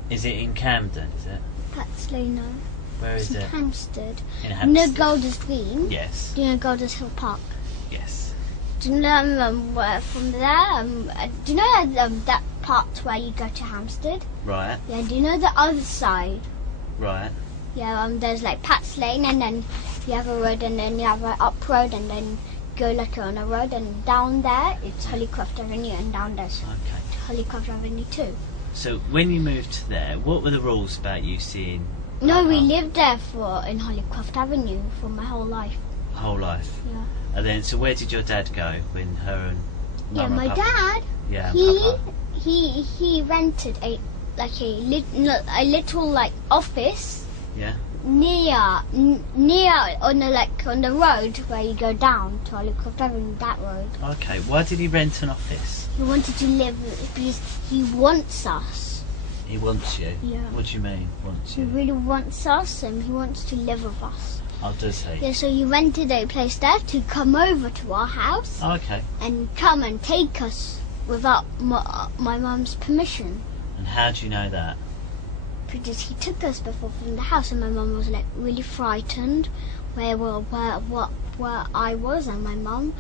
Is it in Camden? Is it? Platts Lane, no. Where is it? Hampstead. In You Hampstead. know Golders Green? Yes. Do you know Golders Hill Park? Yes. Do you know where from there? Do you know that part where you go to Hampstead? Right. Yeah. Do you know the other side? Right. Yeah. There's like Pat's Lane, and then you have a road, and then you have an up road, and then go like on a road, and down there it's Hollycroft Avenue, and down there's Hollycroft Avenue too. So when you moved to there, what were the rules about you seeing? No, we lived there in Hollycroft Avenue for my whole life. Whole life. Yeah. And then, so where did your dad go when her and Mum my and Papa? dad. Yeah. He rented a little like office. Yeah. Near on the road where you go down to Hollycroft Avenue, that road. Okay. Why did he rent an office? He wanted to live because he wants us. He wants you. Yeah. What do you mean? Wants He you? really wants us, and he wants to live with us. Oh, does he? Yeah. So he rented a place there to come over to our house Okay. and come and take us without my mum's permission. And how do you know that? Because he took us before from the house, and my mum was like really frightened where I was and my mum,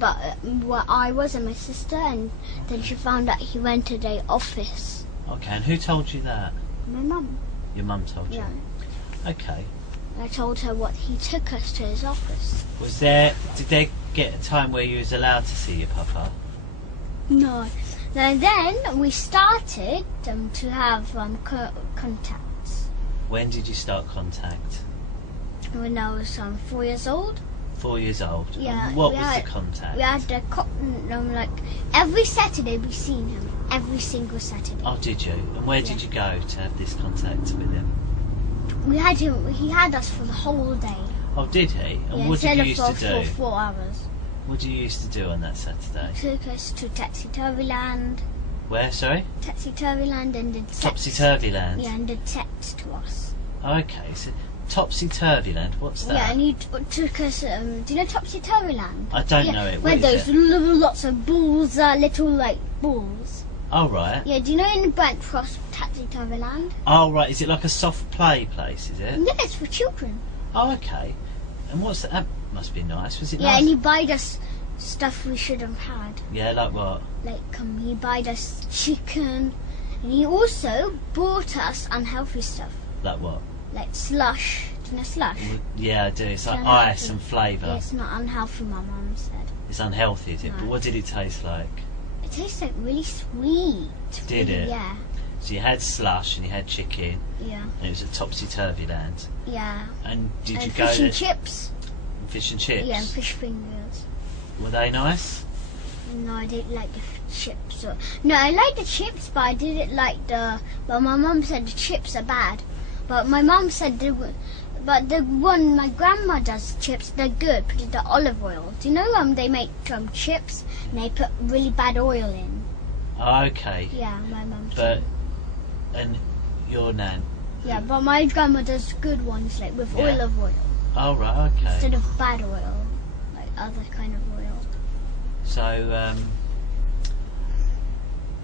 but where I was and my sister, and then she found out he rented a office. Okay. And who told you that? My mum. Your mum told you. Yeah. Okay. I told her what he took us to his office. Did they get a time where you was allowed to see your papa? No. And then we started to have contacts. When did you start contact? When I was 4 years old. 4 years old. Yeah. And what was the contact? We had like every Saturday we seen him. Every single Saturday. Oh, did you? And where did you go to have this contact with him? We had him. He had us for the whole day. Oh, did he? And what did you used to do? For 4 hours. What did you used to do on that Saturday? Took us to Topsy-Turvy Land. Where, sorry? Topsy-Turvy Land, and did sex. Topsy-Turvy Land? Yeah, and did sex to us. Okay, so Topsy-Turvy Land, what's that? Yeah, and he took us, do you know Topsy-Turvy Land? I don't know it. Where What is those it? lots of balls, little like balls. Oh, right. Yeah, do you know in Brent Cross Topsy-Turvy Land? Oh, right. Is it like a soft play place, is it? Yeah, it's for children. Oh, okay. And what's that? That must be nice. Was it Yeah, nice? and he buyed us stuff we should have had. Yeah, like what? Like, he buyed us chicken, and he also bought us unhealthy stuff. Like what? Like slush. Do you know slush? Yeah, I do. It's like Yeah, ice unhealthy. and flavour. Yeah, it's not unhealthy, my mum said. It's unhealthy, is it? No. But what did it taste like? It tastes like really sweet. Did really, it? Yeah. So you had slush and you had chicken, Yeah. and it was at Topsy-Turvy Land. Yeah. And did and you go fish there? and chips. Fish and chips? Yeah, and fish fingers. Were they nice? No, I didn't like the chips. No, I liked the chips, but I didn't like the. But my mum said the chips are bad. But my mum said but the one my grandma does chips, they're good because they're olive oil. Do you know they make chips and they put really bad oil in? Okay. Yeah, my mum But said. and your nan? Yeah, but my grandma does good ones like with Yeah. olive oil Oh, right. Okay. instead of bad oil, like other kind of oil. So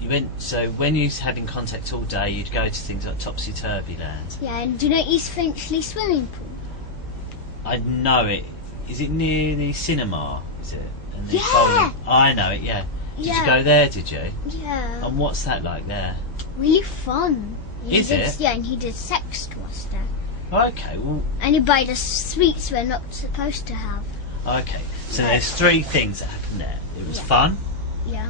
you went. So when you was having contact all day, you'd go to things like Topsy-Turvy Land. Yeah, and do you know East Finchley swimming pool? I know it. Is it near the cinema? Is it? And the Yeah. bowling- I know it. Yeah. Did you Yeah. go there? Did you? Yeah. And what's that like there? Really fun. Is it? Yeah, and he did sex to us there. Okay. Well. And he bought us sweets we're not supposed to have. Okay. So there's 3 things that happened there. It was Yeah. fun. Yeah.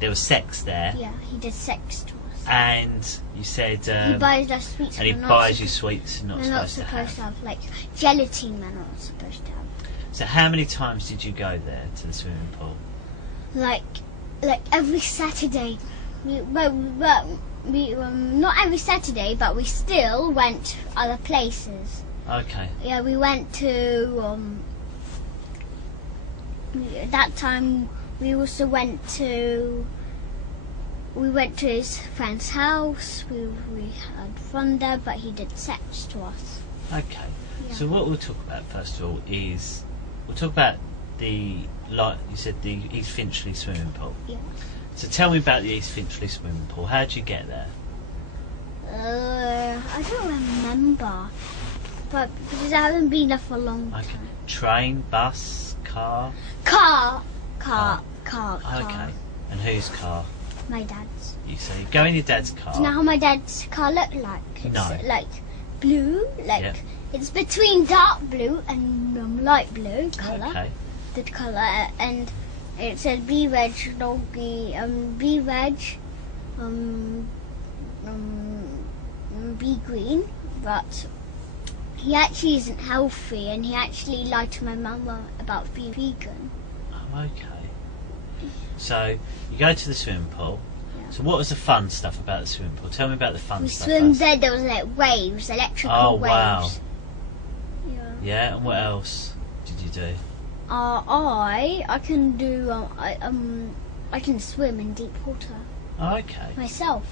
There was sex there. Yeah, he did sex to us. And you said. He buys us sweets and he we're not buys you supposed- sweets you're not we're not supposed to supposed have. to have. Like gelatine we're not supposed to have. So how many times did you go there to the swimming pool? Like every Saturday. We not every Saturday, but we still went other places. Okay. Yeah, we went to that time. We also went to his friend's house. We had fun there, but he did sex to us. Okay. Yeah. So what we'll talk about first of all is we'll talk about you said the East Finchley swimming pool. Yeah. So tell me about the East Finchley swimming pool. How did you get there? I don't remember, but because I haven't been there for a long time. Okay. Train, bus, car. Car. Okay. And whose car? My dad's. So you go in your dad's car. Do you know how my dad's car looked like? It's No. like blue, it's between dark blue and light blue colour. Okay. The colour, and it said B Reg doggy, B Reg, B green, but he actually isn't healthy, and he actually lied to my mama about being vegan. Oh, okay. So you go to the swimming pool. Yeah. So what was the fun stuff about the swimming pool? Tell me about the fun We stuff. swam first. there. There was like waves, electrical Oh, waves. wow. Yeah. Yeah, and what else did you do? I can do I can swim in deep water Oh, okay. myself.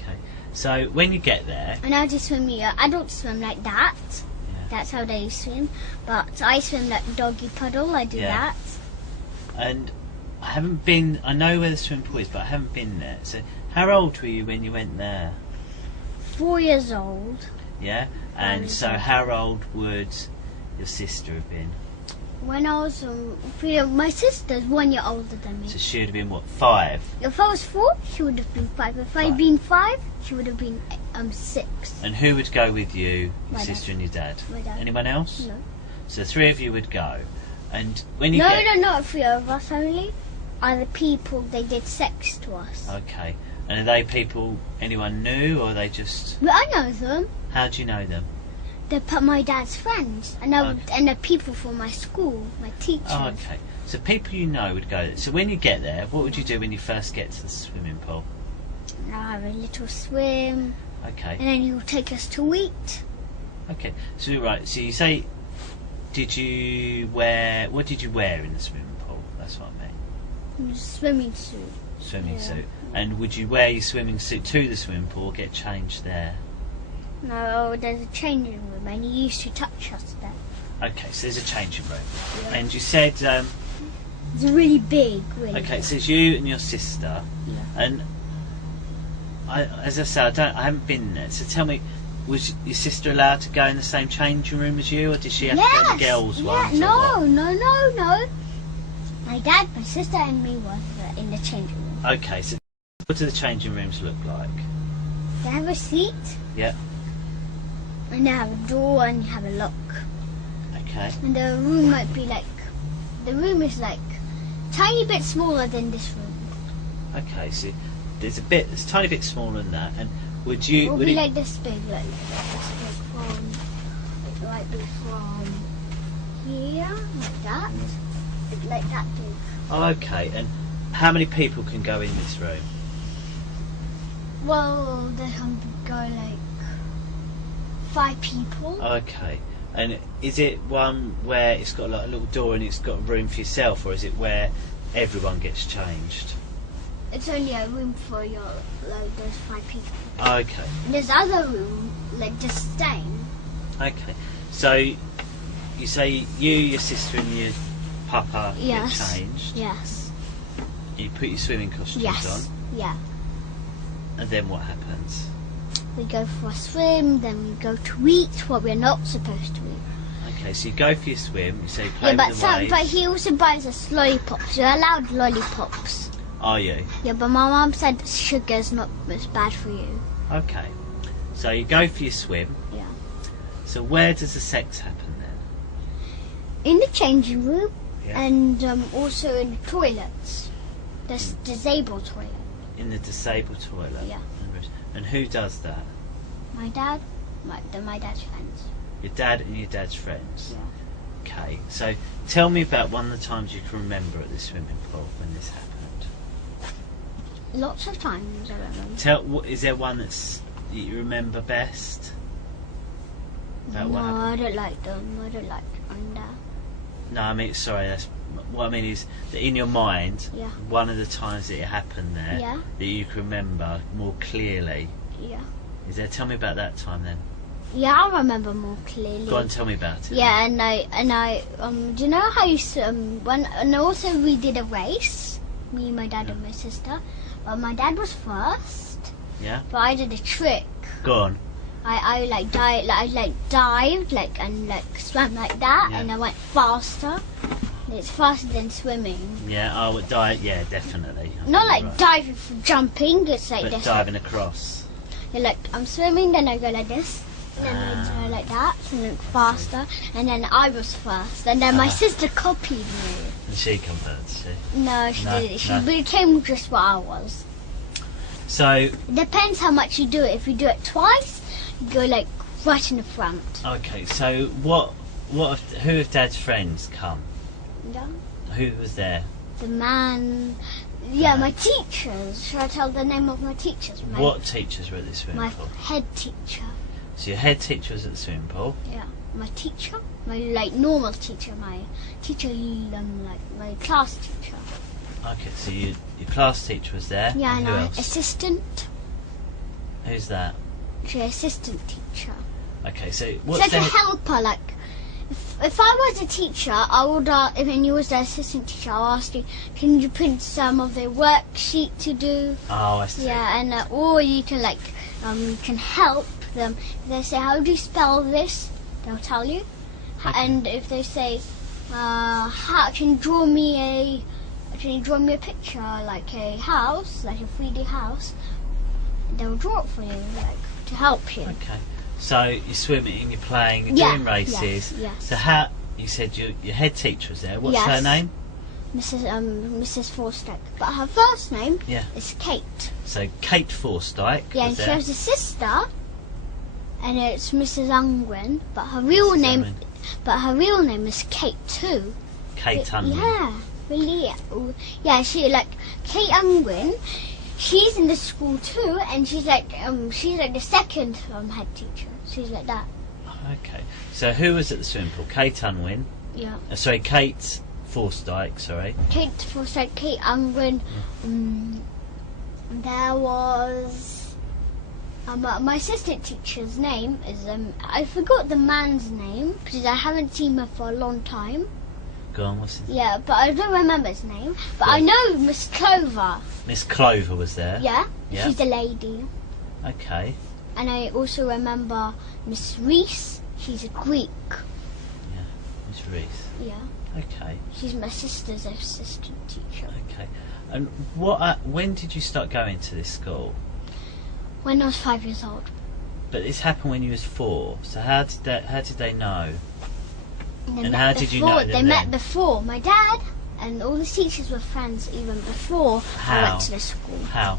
Okay. So when you get there, And I just swim here. I don't swim like that. Yeah. That's how they swim. But I swim like doggy puddle. I do Yeah. that. and I haven't been. I know where the swimming pool is, but I haven't been there. So how old were you when you went there? 4 years old. Yeah. And so how old would your sister have been? When I was my sister's 1 year older than me. So she would have been what, 5? If I was 4, she would have been 5. If I'd been 5, she would have been 6. And who would go with you, your My sister dad. and your dad? My dad. Anyone else? No. So 3 of you would go. And when you No, get... no, not 3 of us only. Other people, they did sex to us. Okay. And are they people anyone knew, or are they just... But I know them. How do you know them? They're my dad's friends, and they're people from my school, my teachers. Oh, okay. So people you know would go there. So when you get there, what would you do when you first get to the swimming pool? And I'll have a little swim, Okay. and then he'll take us to eat. Okay. So right. So you say, what did you wear in the swimming pool? That's what I meant. Swimming suit. Swimming Yeah. suit. And would you wear your swimming suit to the swimming pool or get changed there? No, there's a changing room, and he used to touch us there. Okay, so there's a changing room. Yeah. And you said, It's really big, really. okay, so it's you and your sister. Yeah. And as I said, I haven't been there. So tell me, was your sister allowed to go in the same changing room as you, or did she have to go in the girls' ones? or No, what? no. My dad, my sister, and me were in the changing room. Okay, so what do the changing rooms look like? They have a seat, Yeah. and they have a door, and you have a lock. Okay. And the room might be like, the room is like tiny bit smaller than this room. Okay, so it's a tiny bit smaller than that. And would It you? will Would be it, like this big, like this big from, it might be from here, like that. It's like that big. oh, okay. And how many people can go in this room? Well, they can go like 5 people. Okay. And is it one where it's got like a little door and it's got a room for yourself, or is it where everyone gets changed? It's only a room for your, like, there's 5 people. Okay. And there's other room, like just staying. Okay. So you say you, your sister, and your papa Yes. get changed. Yes. You put your swimming costumes Yes. on, Yeah. and then what happens? We go for a swim, then we go to eat what we're not supposed to eat. Okay, so you go for your swim. You say you play Yeah, with the waves. but he also buys us lollipops. You're allowed lollipops. Are you? Yeah, but my mum said sugar's not as bad for you. Okay. So you go for your swim. Yeah. So where does the sex happen then? In the changing room, Yeah. and also in the toilets. There's disabled toilet. In the disabled toilet. Yeah. And who does that? My dad, my dad's friends. Your dad and your dad's friends. Yeah. Okay. So tell me about one of the times you can remember at the swimming pool when this happened. Lots of times I remember. Is there one that you remember best? No, I don't like them. I don't like under. No, I mean, sorry, what I mean is that in your mind, Yeah. one of the times that it happened there, Yeah. that you can remember more clearly, Yeah. is there? Tell me about that time then. Yeah, I remember more clearly. Go on, tell me about it. Yeah, and I do you know how you and also we did a race, me, my dad, and my sister. But my dad was first. Yeah. But I did a trick. Go on. I dived and swam like that, Yeah. and I went faster. It's faster than swimming. Yeah, I would dive. Yeah, definitely. Not like Right. diving for jumping. It's like But this. diving across. Yeah, like I'm swimming, then I go like this, and then I go like that, and then faster, and then I was first, and then my sister copied me. And she come first, she. No, she No, didn't. She no. became just what I was. So, It depends how much you do it. If you do it twice, you go like right in the front. okay, so who of Dad's friends come? Yeah. Who was there? The man. Yeah, my teachers. Should I tell the name of my teachers? What teachers were at the My swimming pool? head teacher. So your head teacher was at the swimming pool. Yeah. My teacher. My normal teacher. My teacher. My class teacher. Okay, so your class teacher was there. Yeah, and and who my else? assistant. Who's that? She's assistant teacher. Okay, so She's what's like the a helper. Like, if I was a teacher, I would. If you was the assistant teacher, I'll ask you, can you print some of the worksheet to do? Oh, I see. Yeah, and or you can you can help them. If they say, how do you spell this? They'll tell you. Okay. And if they say, how can you draw me a picture, like a house, like a 3D house? They'll draw it for you, to help you. Okay. So you're swimming, you're playing, you're Yeah, doing races. yes. So how you said your head teacher was there? What's Yes. her name? Mrs. Forstack. But her first name Yeah. is Kate. So Kate Forstyke Yeah, and was she there. has a sister, and it's Mrs. Ungwin. But her real Mrs. name, Unwin. is Kate too. Kate Unwin. Yeah, really. Yeah, Kate Ungwin. She's in the school too, and she's like the second head teacher. She's like that. Okay. So who was at the swimming pool? Kate Unwin. Yeah. Sorry, Kate Forstyke. Sorry. Kate Forsyth, Kate Ungwin. There was my assistant teacher's name is I forgot the man's name because I haven't seen him for a long time. Go on, what's his Yeah, but I don't remember his name. But Yeah. I know Miss Clover. Miss Clover was there. Yeah, Yeah. she's a lady. Okay. And I also remember Miss Reese. She's a Greek. Miss Reese. Yeah, Okay. she's my sister's assistant teacher. Okay. And when did you start going to this school? When I was 5 years old. But this happened when you was 4. So how did they know? They And met how did you know them They met then? before. My dad and all the teachers were friends even before I How? went to the school. How?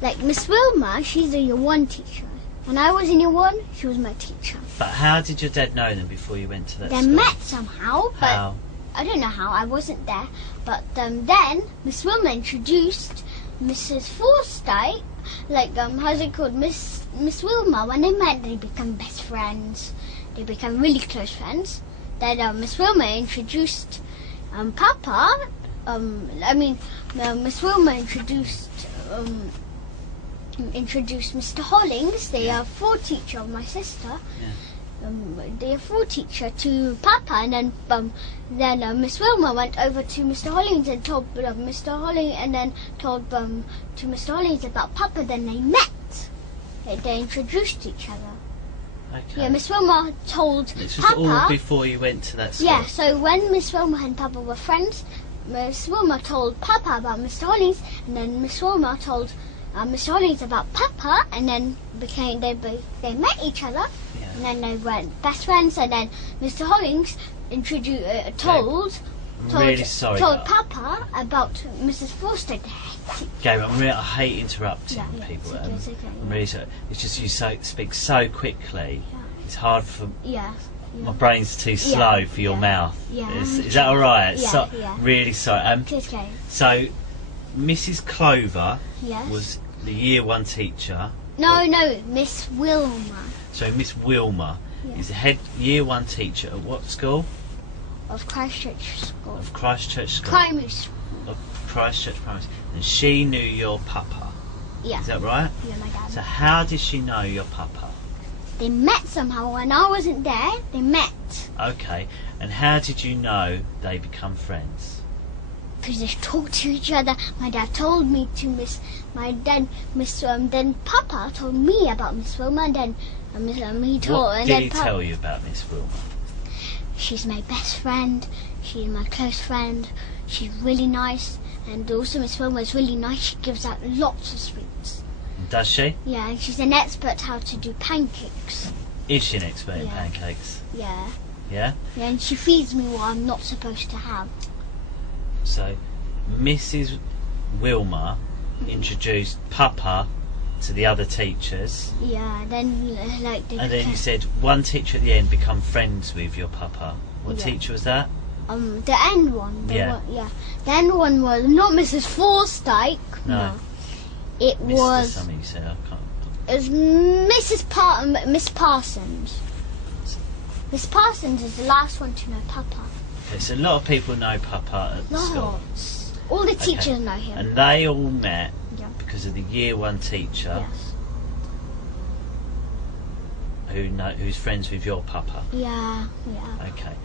Like Miss Wilma, she's a year 1 teacher. When I was in year 1, she was my teacher. But how did your dad know them before you went to that They school? met somehow, but How? I don't know how. I wasn't there. But then Miss Wilma introduced Mrs. Forsyth. How's it called? Miss Wilma. When they met, they become best friends. They become really close friends. Then Miss Wilma introduced Papa. Miss Wilma introduced Mr. Hollings, the 4 teacher of my sister. Yeah. The 4 teacher to Papa, and then Miss Wilma went over to Mr. Hollings and told Mr. Hollings, and then told to Mr. Hollings about Papa. Then they met. They introduced each other. Okay. Yeah, Miss Wilma told This was Papa. all before you went to that school? Yeah, so when Miss Wilma and Papa were friends, Miss Wilma told Papa about Mr. Hollings, and then Miss Wilma told Mr. Hollings about Papa, and then they met each other, Yeah. and then they were best friends, and then Mr. Hollings told I'm really sorry. told Papa about Mrs. Forster. Gabriel, I hate interrupting Yeah, people. it's okay. I'm really sorry. It's just you speak so quickly. Yeah. It's hard for Yeah. my brain's too slow for your yeah. mouth. Yeah. Is that all right? Yeah, So, yeah. really sorry. It's okay. So Mrs. Clover Yes. was the year 1 teacher. No, Miss Wilma. So Miss Wilma is the head year 1 teacher at what school? Of Christchurch School. Of Christchurch School. Primary school. Of Christchurch Primary School. And she knew your papa. Yeah. Is that right? Yeah, my dad. So how did she know your papa? They met somehow when I wasn't there. They met. Okay. And how did you know they become friends? Because they talked to each other. My dad told me to then Papa told me about Miss Wilma, and then he told. What and did then he tell you about Miss Wilma? She's my best friend. She's my close friend. She's really nice, and also Miss Wilma is really nice. She gives out lots of sweets. Does she? Yeah, and she's an expert how to do pancakes. Is she an expert in pancakes? Yeah. Yeah? Yeah, and she feeds me what I'm not supposed to have. So, Mrs. Wilma introduced Papa to the other teachers. Yeah, then And then you said one teacher at the end become friends with your Papa. What teacher was that? The end one. The end one was not Mrs. Forsyth. No. It was. Something you said. I can't. It was Miss Parsons. Miss Parsons is the last one to know Papa. Okay, so a lot of people know Papa at the school. All the teachers know him. And they all met because of the year 1 teacher. Yes. Who's friends with your Papa. Yeah. Okay.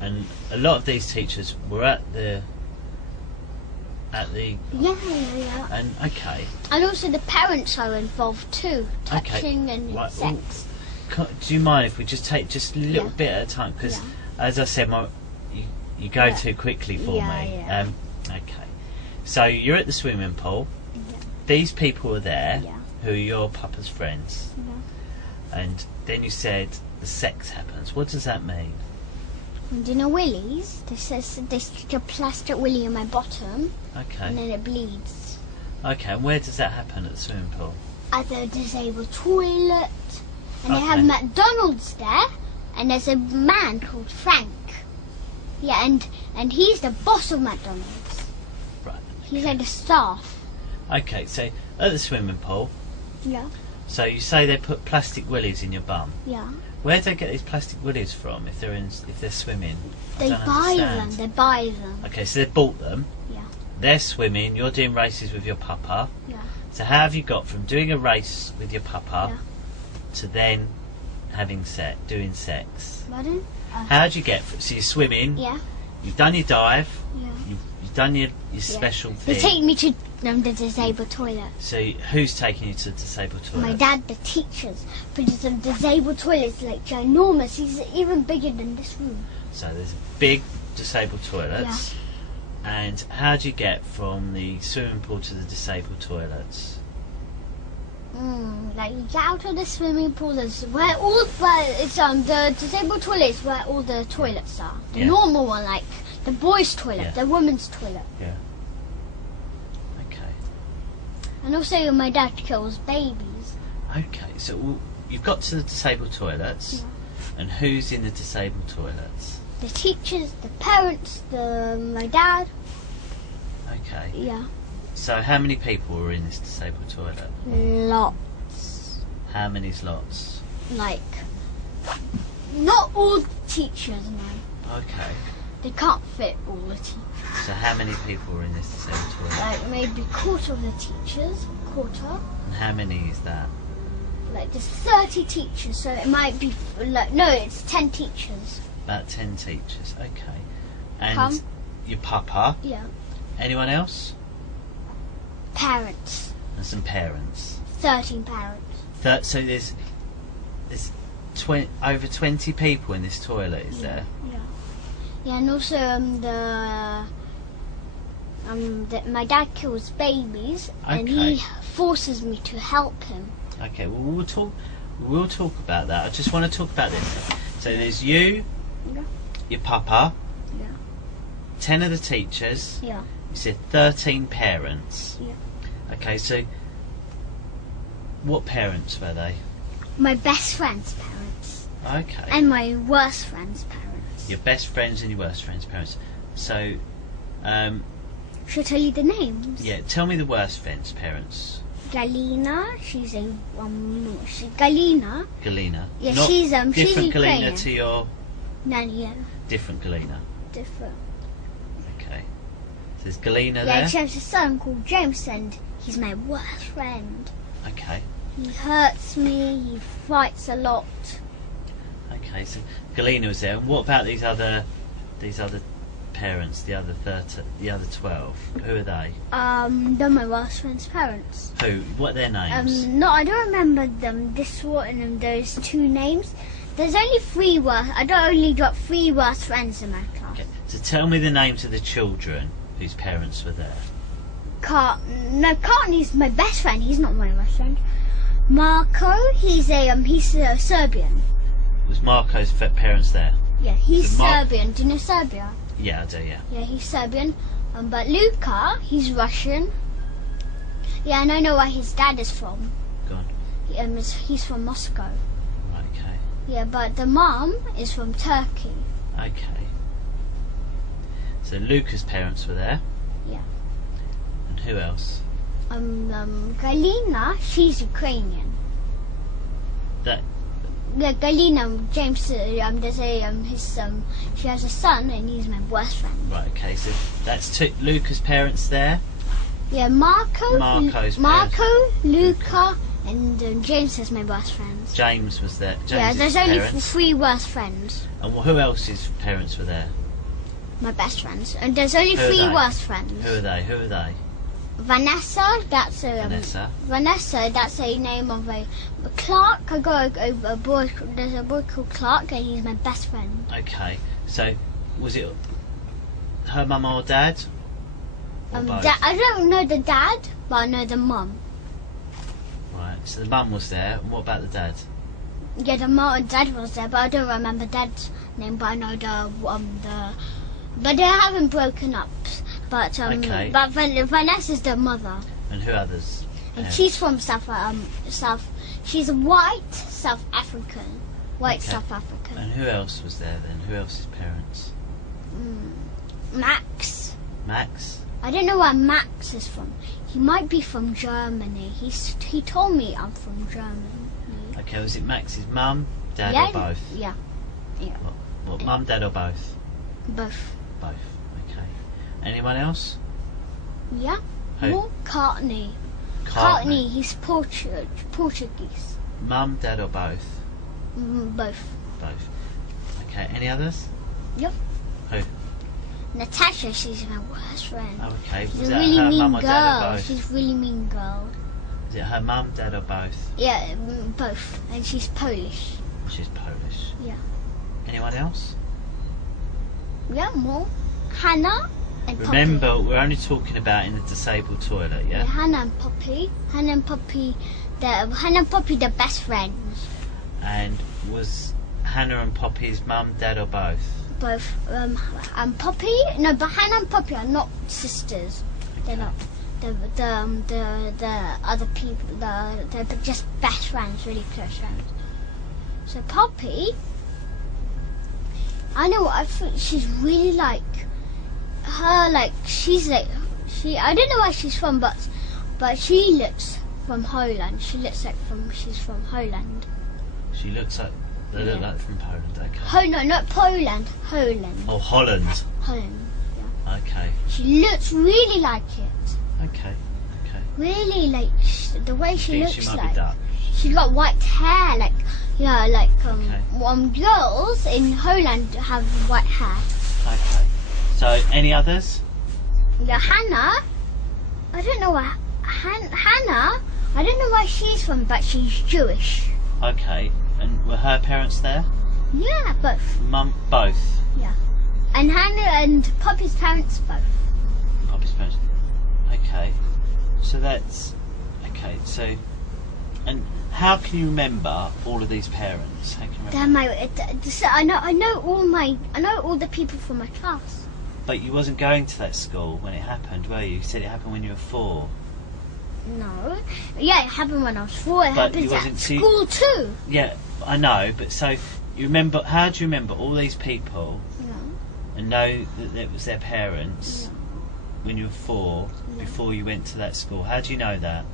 And a lot of these teachers were at the. Yeah. And okay. And also the parents are involved too, touching and sex. Do you mind if we just take just a little bit at a time? Because as I said, you go too quickly for me. Yeah. Okay. So you're at the swimming pool. Yeah. These people are there who are your Papa's friends. Yeah. And then you said the sex happens. What does that mean? And you know willies? They stick a plastic willy in my bottom. Okay. And then it bleeds. Okay, and where does that happen at the swimming pool? At the disabled toilet. And they have McDonald's there. And there's a man called Frank. Yeah, and he's the boss of McDonald's. Right. He's like the staff. Okay, so at the swimming pool. Yeah. So you say they put plastic willies in your bum. Yeah. Where do they get these plastic willies from if they're swimming? They buy them. They buy them. Okay, so they've bought them. Yeah. They're swimming. You're doing races with your Papa. Yeah. So how have you got from doing a race with your Papa to then doing sex? Pardon? How do you get so you're swimming? Yeah. You've done your dive. Yeah. You've done your special thing. They take me to the disabled toilet. So who's taking you to the disabled toilet? My dad, the teachers. But the disabled toilet is like ginormous. He's even bigger than this room. So there's big disabled toilets. Yeah. And how do you get from the swimming pool to the disabled toilets? Like you get out of the swimming pool. The disabled toilet is where all the toilets are. The normal one, like the boys' toilet, the women's toilet. Yeah. Okay. And also my dad kills babies. Okay, so you've got to the disabled toilets, and who's in the disabled toilets? The teachers, the parents, my dad. Okay. Yeah. So how many people were in this disabled toilet? Lots. How many's lots? Like, not all teachers, no. Okay. They can't fit all the teachers. So how many people were in this disabled toilet? Like maybe quarter of the teachers, quarter. And how many is that? Like there's 30 teachers, so it might be it's 10 teachers. About 10 teachers. Okay. And your Papa? Yeah. Anyone else? Parents. And some parents. 13 parents. So there's over 20 people in this toilet, is there? Yeah. Yeah, and also my dad kills babies, and he forces me to help him. Okay, well we'll talk about that. I just want to talk about this. So there's you, your Papa, 10 of the teachers. Yeah. You said 13 parents. Yeah. Okay, so what parents were they? My best friend's parents. Okay. And my worst friend's parents. Your best friends and your worst friends' parents. So, Should I tell you the names? Yeah, tell me the worst friends, parents. Galina, she's Galina. Galina. Yeah, Not she's different Ukrainian. Galina to your... Nanny, yeah. Different Galina. Different. Okay. So there's Galina Yeah, there. she has a son called James, and he's my worst friend. Okay. He hurts me, he fights a lot. Okay, so Galina was there. And what about these other parents, the other 12? Who are they? They're my worst friend's parents. Who? What are their names? No, I don't remember them. This one and those two names. There's only three worst. I don't only got three worst friends in my class. Okay. So tell me the names of the children whose parents were there. Cartney's my best friend. He's not my best friend. Marco, he's Serbian. Was Marco's parents there? Yeah, he's So Serbian. Do you know Serbia? Yeah, I do. Yeah. Yeah, he's Serbian. But Luca, he's Russian. Yeah, and I know where his dad is from. Go on. He's from Moscow. Right, okay. Yeah, but the mom is from Turkey. Okay. So Luca's parents were there. Yeah. And who else? Galina, she's Ukrainian. That. Yeah, Galina, James, she has a son and he's my worst friend. Right, okay, so that's Luca's parents there. Yeah, Marco, parents. Luca, and James is my worst friends. James was there. Yeah, there's only three worst friends. And who else's parents were there? My best friends. And there's only three worst friends. Who are they? Vanessa, that's Vanessa, that's a name of a Clark. I got a boy. There's a boy called Clark, and he's my best friend. Okay, so was it her mum or dad? Or both? I don't know the dad, but I know the mum. Right, so the mum was there. And what about the dad? Yeah, the mum and dad was there, but I don't remember dad's name. But I know but they haven't broken up. But okay. But Vanessa's the mother. And who others? And she's from South. She's white South African. White Okay. South African. And who else was there then? Who else's parents? Max. Max? I don't know where Max is from. He might be from Germany. He told me I'm from Germany. Okay, was it Max's mum, dad, Yeah, or both? Yeah. What, mum, dad, or both? Both. Both. Okay. Anyone else? Yeah. Who? More Cartney. Cartney, he's Portuguese. Mum, dad, or both? Both. Both. Okay. Any others? Yep. Who? Natasha, she's my worst friend. Oh, okay. She's Was a that really her mean mum or dad, or girl. both? She's a really mean girl. Is it her mum, dad, or both? Yeah, both. And she's Polish. She's Polish. Yeah. Anyone else? Yeah, more. Hannah and Poppy. Remember, we're only talking about in the disabled toilet, yeah? Yeah, Hannah and Poppy. Hannah and Poppy, they're best friends. And was Hannah and Poppy's mum, dad, or both? Both. Poppy. No, but Hannah and Poppy are not sisters. They're not. The other people. They're just best friends, really close friends. So Poppy, I know what I think. She's really like her. Like she's like she. I don't know where she's from, but she looks from Holland. She looks like she's from Holland. She looks like they look like from Poland. Okay. No, not Poland. Holland. Oh, Holland. Holland. Yeah. Okay. She looks really like it. Okay. Okay. Really like the way she looks She might like. be Dutch. She's got white hair, like Okay. Girls in Holland have white hair. Okay. So, any others? Yeah, Hannah. I don't know where Hannah. I don't know where she's from, but she's Jewish. Okay. And were her parents there? Yeah, both. Mum, both. Yeah. And Hannah and Poppy's parents both. Poppy's parents. Okay. So that's okay. So, and how can you remember all of these parents? How can you remember? I know all the people from my class. But you wasn't going to that school when it happened, were you? You said it happened when you were 4. No. Yeah, it happened when I was 4. It happens at school too. Yeah, I know. But so you remember? How do you remember all these people? No. And know that it was their parents? when you were 4, before you went to that school. How do you know that?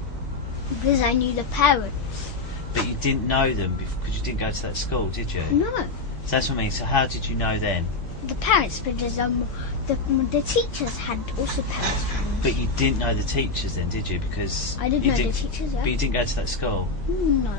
Because I knew the parents. But you didn't know them because you didn't go to that school, did you? No. So that's what I mean. So how did you know then? The parents, because the teachers had also parents. But you didn't know the teachers then, did you? Because I didn't know the teachers, yeah. But you didn't go to that school? No.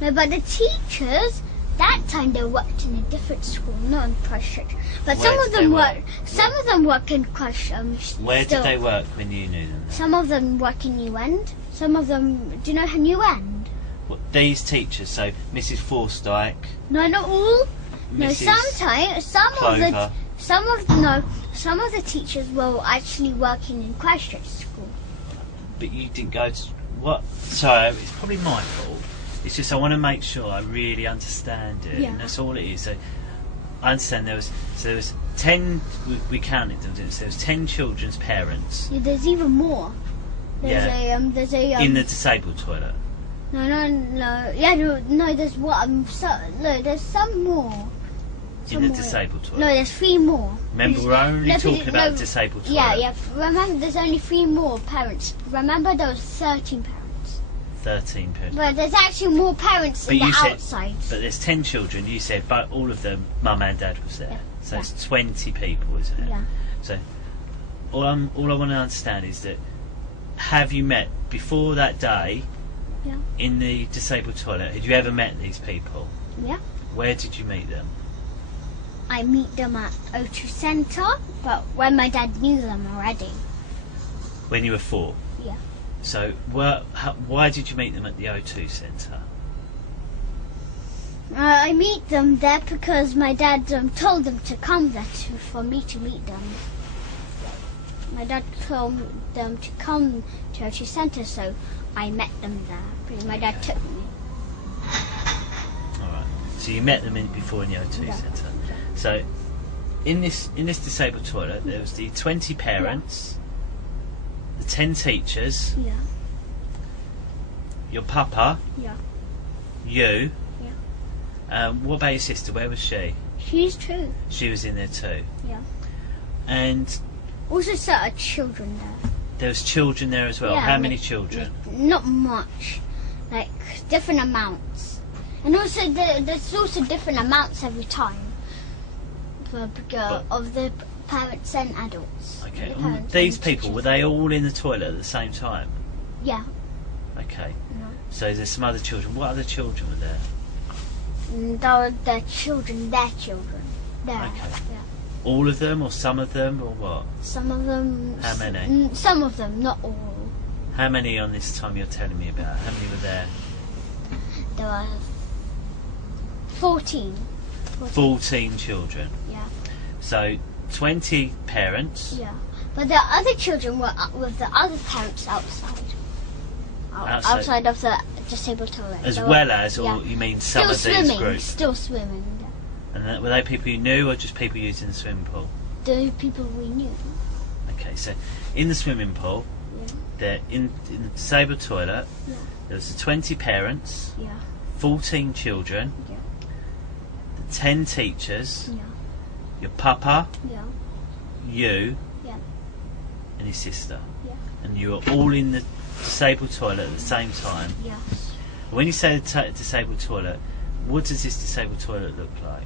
No, but the teachers, that time they worked in a different school, not in Christchurch. But some of them work in Christchurch. Where did they work when you knew them? Some of them work in New End. Some of them, do you know New End? What, these teachers, so Mrs. Forsyke? No, not all. No, Mrs. sometimes Clover. some of the teachers were actually working in Christchurch school. But you didn't go to what? Sorry, it's probably my fault. It's just I want to make sure I really understand it, and that's all it is. So I understand there was 10. We counted them, didn't we? So there was 10 children's parents. Yeah, there's even more. There's in the disabled toilet. No. Yeah, no. There's what? There's some more. In the disabled toilet. No, there's 3 more. Remember, we're only talking about the disabled toilet. Yeah. Remember, there's only 3 more parents. Remember, there was 13 parents. 13 parents. But there's actually more parents in the outside. But there's 10 children. You said, but all of them, mum and dad was there. Yeah. So it's 20 people, isn't it? Yeah. So all I want to understand is that have you met before that day? Yeah. In the disabled toilet, had you ever met these people? Yeah. Where did you meet them? I meet them at O2 Centre, but when my dad knew them already. When you were 4? Yeah. So why did you meet them at the O2 Centre? I meet them there because my dad told them to come there for me to meet them. My dad told them to come to O2 Centre, so I met them there. My dad took me. Alright. So you met them before in the O2 Centre. So in this disabled toilet there was the 20 parents, the 10 teachers, your papa, you. What about your sister? Where was she? She's 2. She was in there too. Yeah. And also sort of children there. There was children there as well. Yeah, How many children? Not much. Like different amounts. And also there's also different amounts every time of the parents and adults. Okay. These people, were they all in the toilet at the same time? Yeah. Okay. No. So there's some other children. What other children were there? Their children. There. Okay. Yeah. All of them or some of them or what? Some of them. How many? Some of them, not all. How many on this time you're telling me about? How many were there? There were 14. 14 children. Yeah. So 20 parents. Yeah. But the other children were with the other parents outside. Outside of the disabled toilet. As well as, or you mean some of these groups? Still swimming. Yeah. And were they people you knew or just people using the swimming pool? The people we knew. Okay, so in the swimming pool, they're in the disabled toilet, there was the 20 parents, 14 children, the 10 teachers, your papa, you, and your sister. And you were all in the disabled toilet at the same time. Yes. When you say the disabled toilet, what does this disabled toilet look like?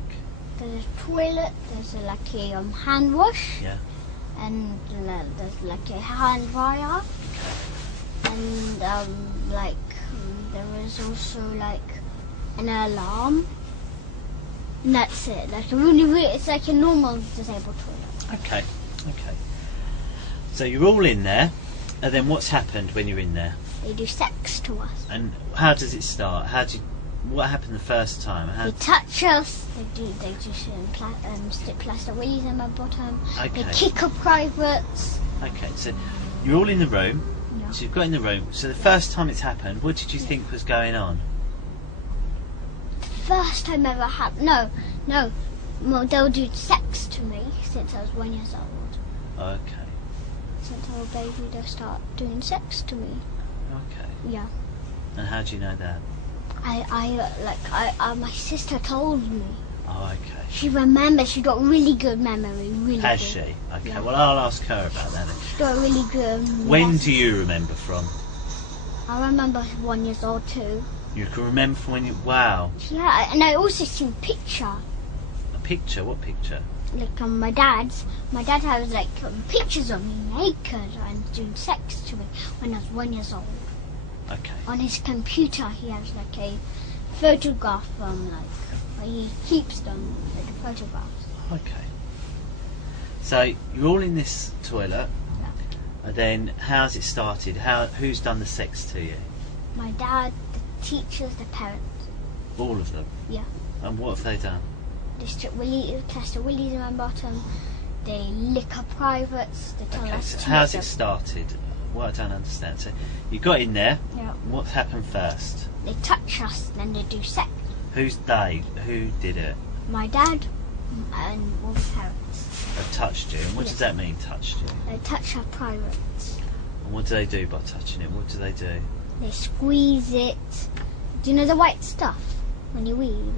There's a toilet, there's like a hand wash, and there's like a hand dryer, and there is also like an alarm. And that's it. Like it's like a normal disabled toilet. Okay. So you're all in there, and then what's happened when you're in there? They do sex to us. And how does it start? What happened the first time? They touch us. They just stick plaster willies in my bottom. Okay. They kick up privates. Okay, so you're all in the room. Yeah. So you've got in the room. So the first time it's happened, what did you think was going on? First time ever happened. No. Well, they'll do sex to me since I was 1 year old. Okay. Since I was a baby, they'll start doing sex to me. Okay. Yeah. And how do you know that? My sister told me. Oh, okay. She remembers. She got really good memory. Really Has good. she? Okay, Yeah. well, I'll ask her about that then. She got really good. When do you remember from? I remember 1 year old too. You can remember from when you... Wow. Yeah, and I also see a picture. A picture? What picture? Like my dad's. My dad has like pictures of me naked and doing sex to me when I was 1 year old. Okay. On his computer, he has like a photograph from where he keeps them, like the photographs. Okay. So you're all in this toilet. Yeah. And then how's it started? Who's done the sex to you? My dad, the teachers, the parents. All of them. Yeah. And what have they done? They strip willy, test the willies in my bottom. They lick our privates. They tell Okay. us So to how's make it started? What I don't understand. So you got in there. Yeah. What happened first? They touch us, then they do sex. Who's they? Who did it? My dad and all the parents. They touched you. And what does that mean, touched you? They touch our privates. And what do they do by touching it? What do they do? They squeeze it. Do you know the white stuff? When you wee, you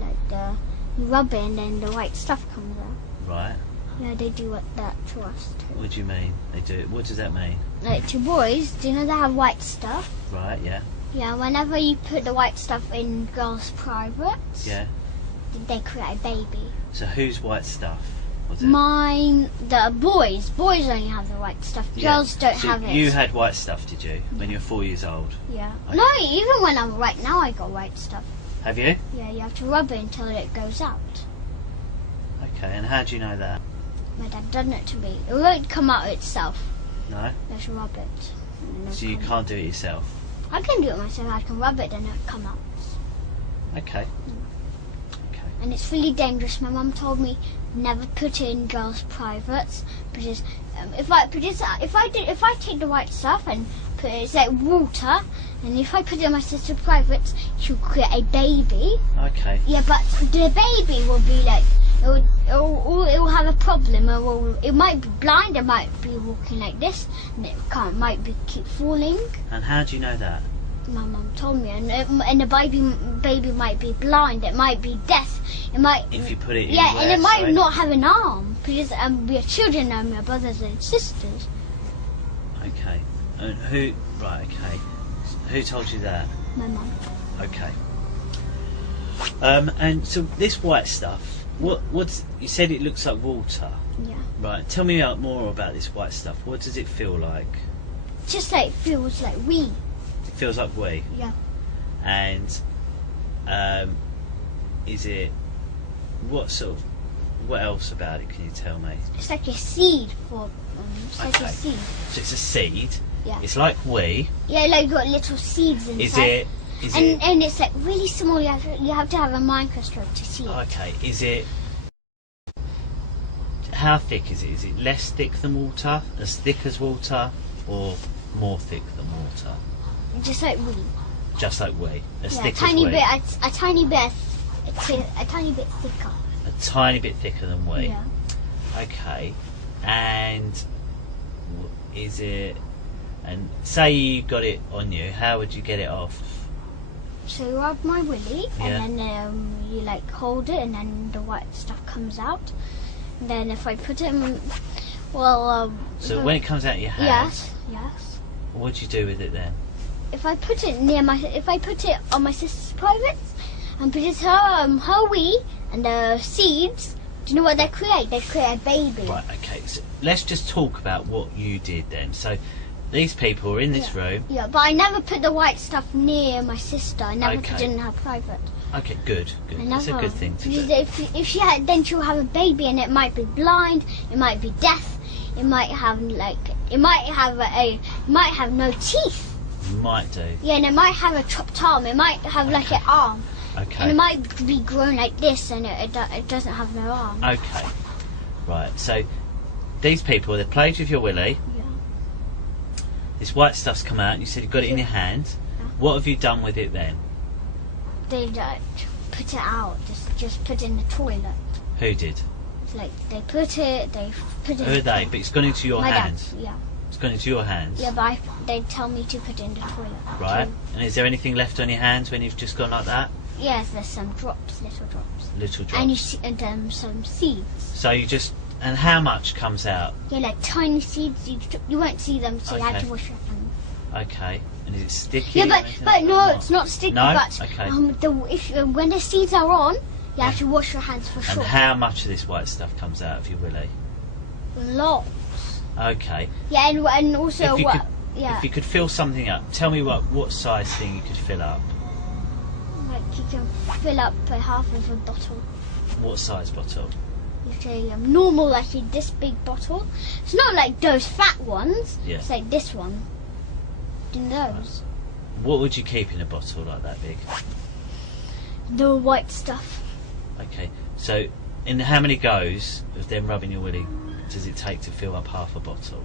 rub it and then the white stuff comes out. Right. Yeah, they do that to us too. What do you mean? They do it. What does that mean? Like to boys, do you know they have white stuff? Right, yeah. Yeah, whenever you put the white stuff in girls' privates, Yeah. they create a baby. So whose white stuff was it? Mine, the boys only have the white stuff. Yeah. Girls don't So have it. you had white stuff, did you, when you were 4 years old? Yeah. Okay. No, even when I'm right now, I got white stuff. Have you? Yeah, you have to rub it until it goes out. Okay, and how do you know that? My dad done it to me. It won't come out itself. No? Let's rub it. And then So you it'll come can't do it yourself? out. I can do it myself. I can rub it and it'll come out. Okay. Okay. And it's really dangerous. My mum told me never put it in girls' privates because if I take the white stuff and put it, it's like water, and if I put it in my sister's privates, she'll create a baby. Okay. Yeah, but the baby will be like it will have a problem. It might be blind. It might be walking like this, and might keep falling. And how do you know that? My mum told me, and the baby might be blind. It might be deaf. It might. If you put it in Yeah, and it might sorry? not have an arm because we are children and we're brothers and sisters. Okay. And who... Right, okay. Who told you that? My mum. Okay. And so this white stuff, what's... You said it looks like water. Yeah. Right, tell me more about this white stuff. What does it feel like? Just like feels like wee. It feels like wee. Yeah. And is it... What else about it can you tell me? It's like a seed for. It's like a Okay. seed. So it's a seed. Yeah. It's like wee. Yeah, like got little seeds inside. Is it... And it's like really small. You have to have a microscope to see it. Okay, is it... How thick is it? Is it less thick than water? As thick as water? Or more thick than water? Just like wee. Just like wee? As Yeah, thick a tiny as wee? bit. A tiny bit thicker. A tiny bit thicker than wee? Yeah. Okay. And is it... And say you got it on you, how would you get it off? So you rub my willy, Yeah. and then you like hold it, and then the white stuff comes out. And then if I put it in, So when it comes out of your hand, yes. what do you do with it then? If I put it on my sister's privates, and put it her wee and the seeds, do you know what they create? They create a baby. Right, okay, so let's just talk about what you did then. So these people are in this room. Yeah, but I never put the white stuff near my sister. I never put Okay. it in her private. Okay, good. That's a good thing to do. Because if she had, then she'll have a baby, and it might be blind, it might be deaf, it might have no teeth. Might do. Yeah, and it might have a chopped arm. It might have like an arm, and Okay. it might be grown like this, and it doesn't have no arm. Okay. Right, so these people, they played with your willy. Yeah. This white stuff's come out, and you said you've got it in your hand. Yeah. What have you done with it then? They put it out. Just put it in the toilet. Who did? It's like they put it. Who are they? But it's gone into your My hands. dad. Yeah. It's gone into your hands. Yeah, but they tell me to put it in the toilet. Right. And is there anything left on your hands when you've just gone like that? Yes, there's some drops, little drops. Little drops. And you see, and some seeds. So you just, and how much comes out? Yeah, like tiny seeds. You won't see them, so you have to wash your hands. Okay. And is it sticky? Yeah, but no, it's not sticky. No? But Okay. When the seeds are on, you have to wash your hands for sure. And how much of this white stuff comes out of your willy? Lots. Okay. Yeah, and also If you could fill something up, tell me what size thing you could fill up. Like you can fill up half of a bottle. What size bottle? You say normal, like this big bottle. It's not like those fat ones. Yeah. It's like this one. In those. What would you keep in a bottle like that big? The white stuff. Okay. So, in how many goes of them rubbing your willy does it take to fill up half a bottle?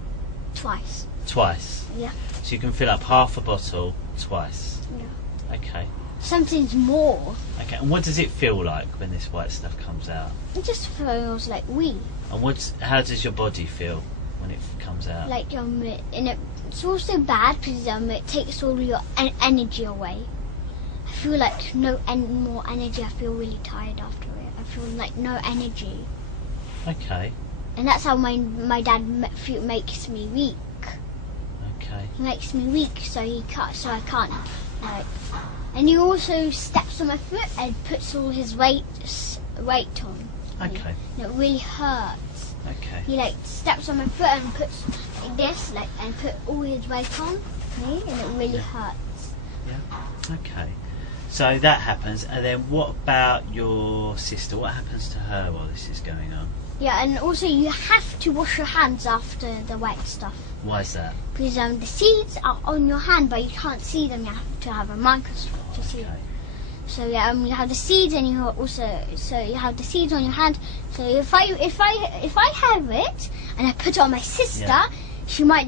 Twice. Twice? Yeah. So you can fill up half a bottle twice? Yeah. Okay. Sometimes more. Okay, and what does it feel like when this white stuff comes out? It just feels like wee. And how does your body feel when it comes out? Like and it's also bad because it takes all your energy away. I feel like no more energy. I feel really tired after it. I feel like no energy. Okay. And that's how my dad makes me weak. Okay. He makes me weak, so I can't. Like, and he also steps on my foot and puts all his weight on. Okay. And it really hurts. Okay. He steps on my foot and puts like this, and put all his weight on me, and it really hurts. Yeah. Okay. So that happens, and then what about your sister? What happens to her while this is going on? Yeah, and also you have to wash your hands after the white stuff. Why is that? Because the seeds are on your hand, but you can't see them. You have to have a microscope to see them. So you have the seeds, and you have the seeds on your hand. So if I have it and I put it on my sister, she will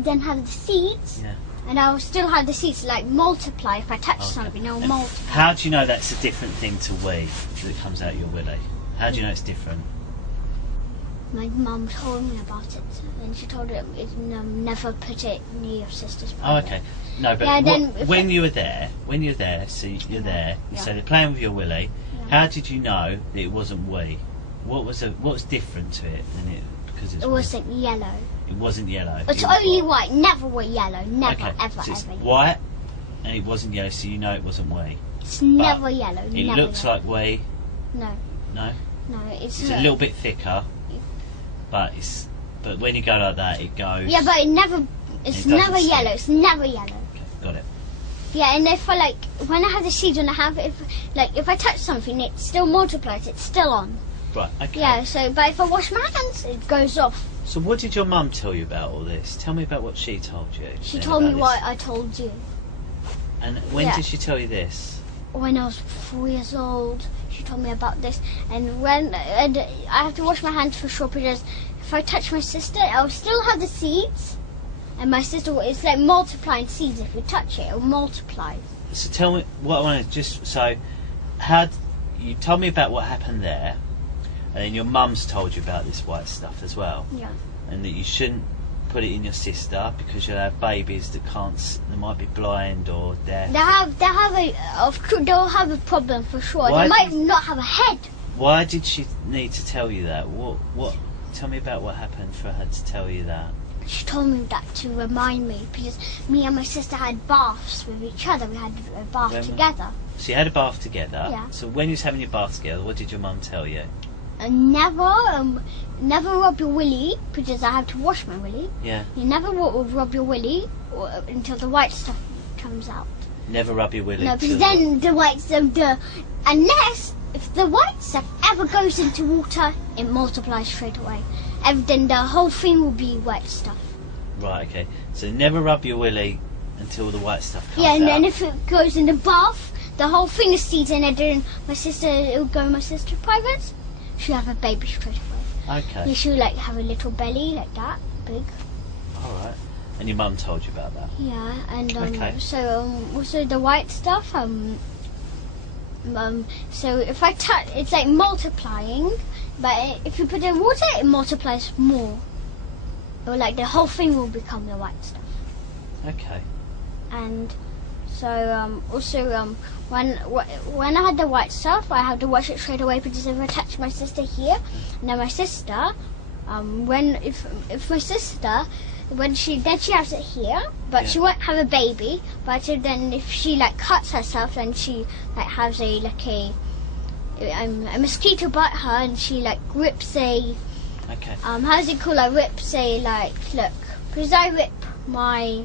then have the seeds. Yeah. And I will still have the seeds multiply. If I touch something, it will multiply. How do you know that's a different thing to wee that comes out your willy? How do you know it's different? My mum told me about it, and she told her never put it near your sister's private. Oh, okay. No, but when you're there, so you're there, you say they're playing with your willy. Yeah. How did you know that it wasn't wee? What's different to it than it? Because it wasn't yellow. It wasn't yellow. It's only white. Never yellow. Never, ever, so it's ever. White, and it wasn't yellow, so you know it wasn't wee. It's never yellow. It looks like wee. No. No. No, it's a little bit thicker, but when you go like that, it goes. Yeah, but it's never yellow. It's never yellow. Okay, got it. Yeah, and if when I have the seeds on, if I touch something, it still multiplies. It's still on. Right. Okay. Yeah. So, but if I wash my hands, it goes off. So, what did your mum tell you about all this? Tell me about what she told you. She told me what I told you. And when did she tell you this? When I was 4 years old. She told me about this, and I have to wash my hands for sure, because if I touch my sister, I'll still have the seeds, and my sister, it's like multiplying seeds. If you touch it, it'll multiply. So tell me what I want to how you told me about what happened there, and then your mum's told you about this white stuff as well. Yeah. And that you shouldn't put it in your sister because you'll have babies that they might be blind or deaf. They'll have a problem for sure. They might not have a head. Why did she need to tell you that? What? Tell me about what happened for her to tell you that. She told me that to remind me, because me and my sister had baths with each other. We had a bath together. So you had a bath together. Yeah. So when you was having your bath together, what did your mum tell you? And never rub your willy, because I have to wash my willy. Yeah. You never rub your willy until the white stuff comes out. Never rub your willy. No, because then the white stuff, unless if the white stuff ever goes into water, it multiplies straight away. And then the whole thing will be white stuff. Right. Okay. So never rub your willy until the white stuff comes out. Yeah, and then if it goes in the bath, the whole thing is seeds, and then it will go in my sister's private. She'll have a baby straight away. Okay. Yeah, she'll have a little belly like that, big. All right. And your mum told you about that. Yeah, and okay. Also the white stuff. So if I touch, it's like multiplying, but if you put it in water, it multiplies more. Or the whole thing will become the white stuff. Okay. And So when I had the white stuff, I had to wash it straight away because if I touched my sister here, and then my sister, if my sister, when she has it here, but she won't have a baby. But then if she like cuts herself, then she like has a mosquito bite her, and she like rips a how's it called? I rips a look, because I rip my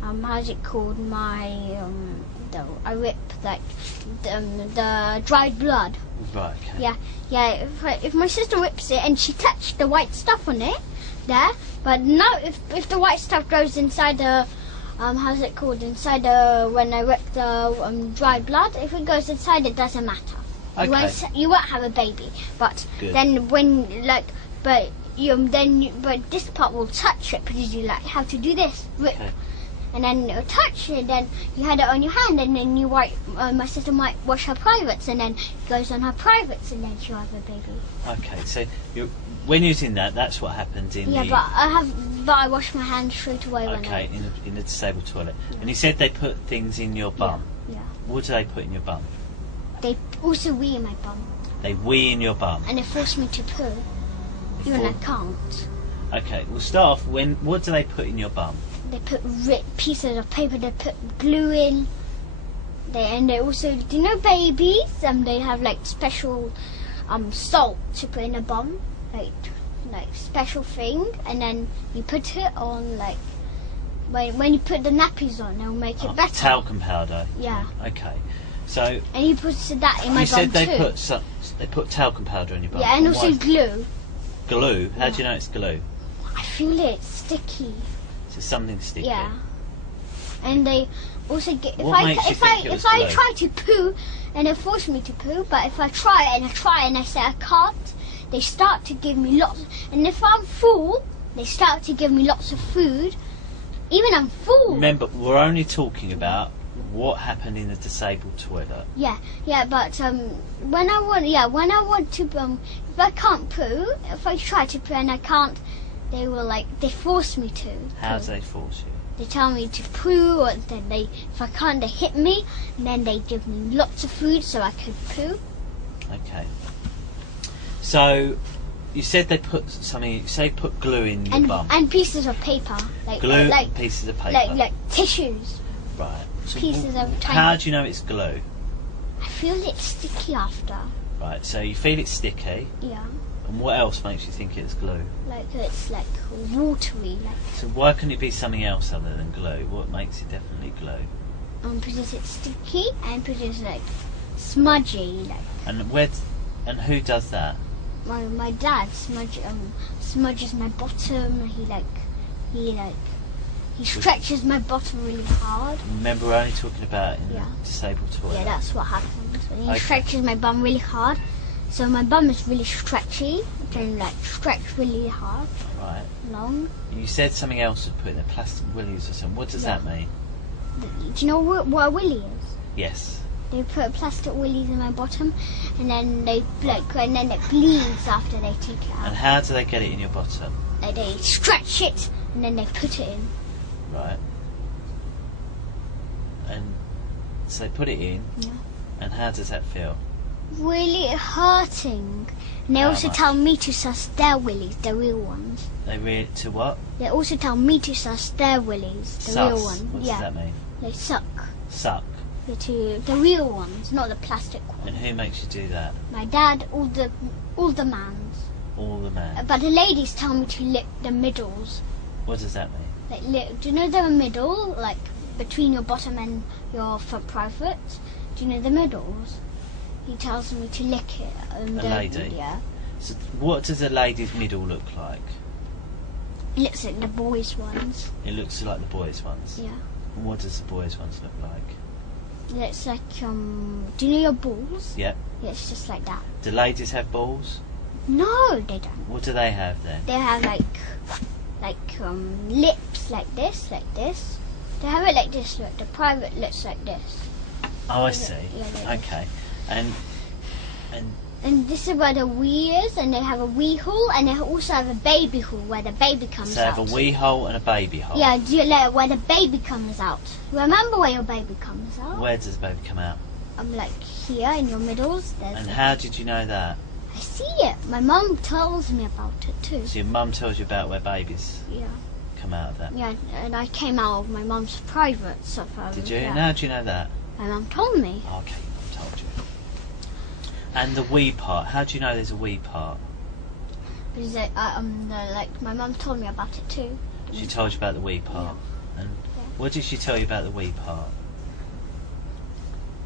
how's it called? I rip the dried blood. Right. Okay. Yeah. If my sister rips it and she touched the white stuff on it, there. But no, if the white stuff goes inside the how's it called? Inside the when I rip the dried blood, if it goes inside, it doesn't matter. Okay. You won't have a baby. But Good. then when but this part will touch it because you have to do this rip. Okay. And then it'll touch it, then you had it on your hand, and then you my sister might wash her privates, and then it goes on her privates, and then she'll have a baby. Okay, so when you're in that's what happens in the... but I wash my hands straight away when in the disabled toilet. Yeah. And you said they put things in your bum. Yeah. What do they put in your bum? They also wee in my bum. They wee in your bum? And they force me to poo, even I can't. Okay, we'll start off, what do they put in your bum? They put pieces of paper, they put glue in. They also, do you know babies? They have like special salt to put in a bum, like special thing, and then you put it on when you put the nappies on, they'll make it better. Talcum powder. Yeah. Okay. So. And you put that in my bum too. You said they put talcum powder in your bum. Yeah, and also glue. Glue? How do you know it's glue? I feel it's sticky. Something sticky. Yeah. And they also get if I try to poo and they force me to poo, but if I try and I say I can't, they start to give me lots. And if I'm full, they start to give me lots of food. Even I'm full. Remember, we're only talking about what happened in the disabled toilet. Yeah. But when I want to if I can't poo, if I try to poo and I can't, they force me to. How do they force you? They tell me to poo, or then if I can't, they hit me, and then they give me lots of food so I can poo. Okay. So, you said they put something. You say put glue in your bum. And pieces of paper. Glue and pieces of paper. Like tissues. Right. So pieces of tiny. How do you know it's glue? I feel it's sticky after. Right. So you feel it's sticky. Yeah. And what else makes you think it's glue? It's watery. So why couldn't it be something else other than glue? What makes it definitely glue? Because it's sticky and because it's smudgy. And who does that? My dad smudges my bottom. He stretches my bottom really hard. Remember, we're only talking about in the disabled toilet. Yeah, that's what happens. And he stretches my bum really hard. So my bum is really stretchy. It can stretch really hard. Right. Long. You said something else was put in the plastic willies or something. What does that mean? Do you know what a willy is? Yes. They put plastic willies in my bottom, and then and then it bleeds after they take it out. And how do they get it in your bottom? They stretch it, and then they put it in. Right. And so they put it in. Yeah. And how does that feel? Really hurting. And they also tell me to suss their willies, the real ones. To what? They also tell me to suss their willies, the real ones. What does that mean? They suck. Suck? The real ones, not the plastic ones. And who makes you do that? My dad, all the mans. All the mans? But the ladies tell me to lick the middles. What does that mean? Do you know the middle, between your bottom and your front private? Do you know the middles? He tells me to lick it. A lady? Yeah. So what does a lady's middle look like? It looks like the boys' ones. It looks like the boys' ones? Yeah. And what does the boys' ones look like? It's like, do you know your balls? Yep. Yeah, it's just like that. Do ladies have balls? No, they don't. What do they have then? They have lips like this. They have it like this, look. The private looks like this. Oh, I see. Yeah, okay. And And this is where the wee is, and they have a wee hole, and they also have a baby hole where the baby comes out. So they have a wee hole and a baby hole? Yeah, where the baby comes out. Remember where your baby comes out? Where does the baby come out? Like here in your middles. And how did you know that? I see it. My mum tells me about it too. So your mum tells you about where babies come out of that? Yeah, and I came out of my mum's private stuff. Did you? Yeah. And how do you know that? My mum told me. Okay, your mum told you. And the wee part, how do you know there's a wee part? Because my mum told me about it too. She told you about the wee part? Yeah. And what did she tell you about the wee part?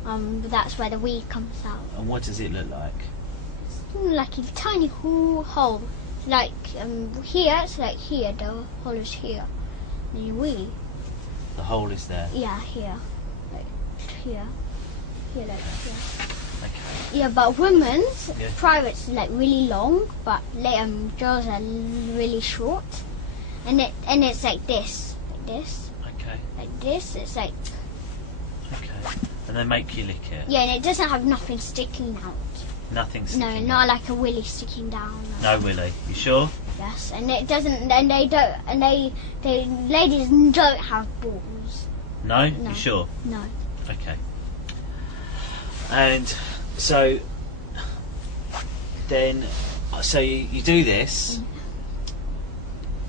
That's where the wee comes out. And what does it look like? It's like a tiny hole. Like here, it's like here, the hole is here. And the wee. The hole is there? Yeah, here. Like here. Here, like here. Okay. Yeah, but women's private's like really long, but girls are really short, and it's like this, Okay. Like this. It's like. Okay. And they make you lick it. Yeah, and it doesn't have nothing sticking out. Nothing sticking out. No, not like a willy sticking down. No willy. You sure? Yes, and it doesn't. And they don't. And they ladies don't have balls. No? No. You sure? No. Okay. And so then, so you do this,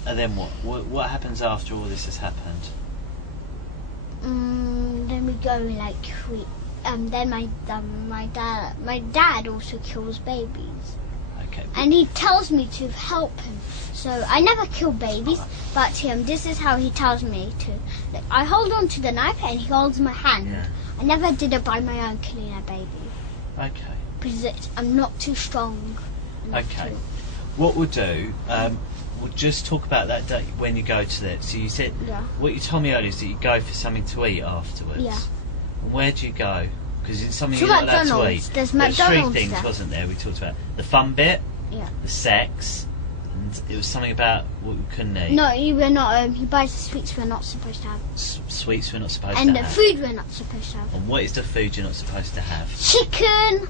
and then what? What happens after all this has happened? Then we go like then my dad also kills babies. Okay. And he tells me to help him. So I never kill babies, but this is how he tells me to. Like, I hold on to the knife and he holds my hand. Yeah. I never did it by my own killing a baby. Okay. Because I'm not too strong. Okay. What we'll do, we'll just talk about that day when you go to that. So you said, what you told me earlier is that you go for something to eat afterwards. Yeah. And where do you go? Because it's something to you're not allowed to McDonald's. eat. There's McDonald's McDonald's 3 things, there. wasn't there? We talked about the fun bit, the sex, and it was something about what we couldn't eat. No, we're not. He buys the sweets we're not supposed to have. Sweets we're not supposed to have. have. And the food we're not supposed to have. And what is the food you're not supposed to have? Chicken,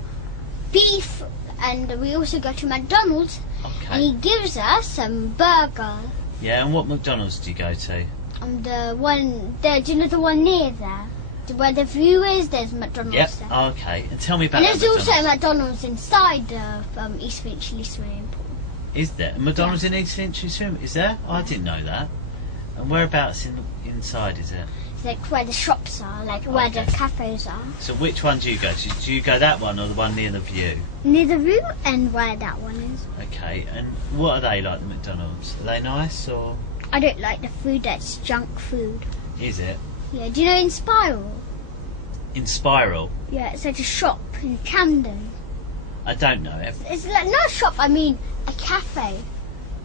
beef, and we also go to McDonald's. Okay. And he gives us some burger. Yeah, and what McDonald's do you go to? The one, do you know the one near there? Where the view is, there's McDonald's there. Oh, okay. And tell me about and that there's McDonald's. also a McDonald's inside the East Finchley swimming pool. Is there? McDonald's in East Finchley Swim? Is there? Oh, I didn't know that. And whereabouts inside is it? It's like where the shops are, like where the cafes are. So which one do you go to? Do you go that one or the one near the view? Near the view and where that one is. Okay, and what are they like, the McDonald's? Are they nice or...? I don't like the food, that's junk food. Is it? Yeah, do you know in Spiral? In Spiral? Yeah, it's like a shop in Camden. I don't know. It's like not a shop, I mean a cafe.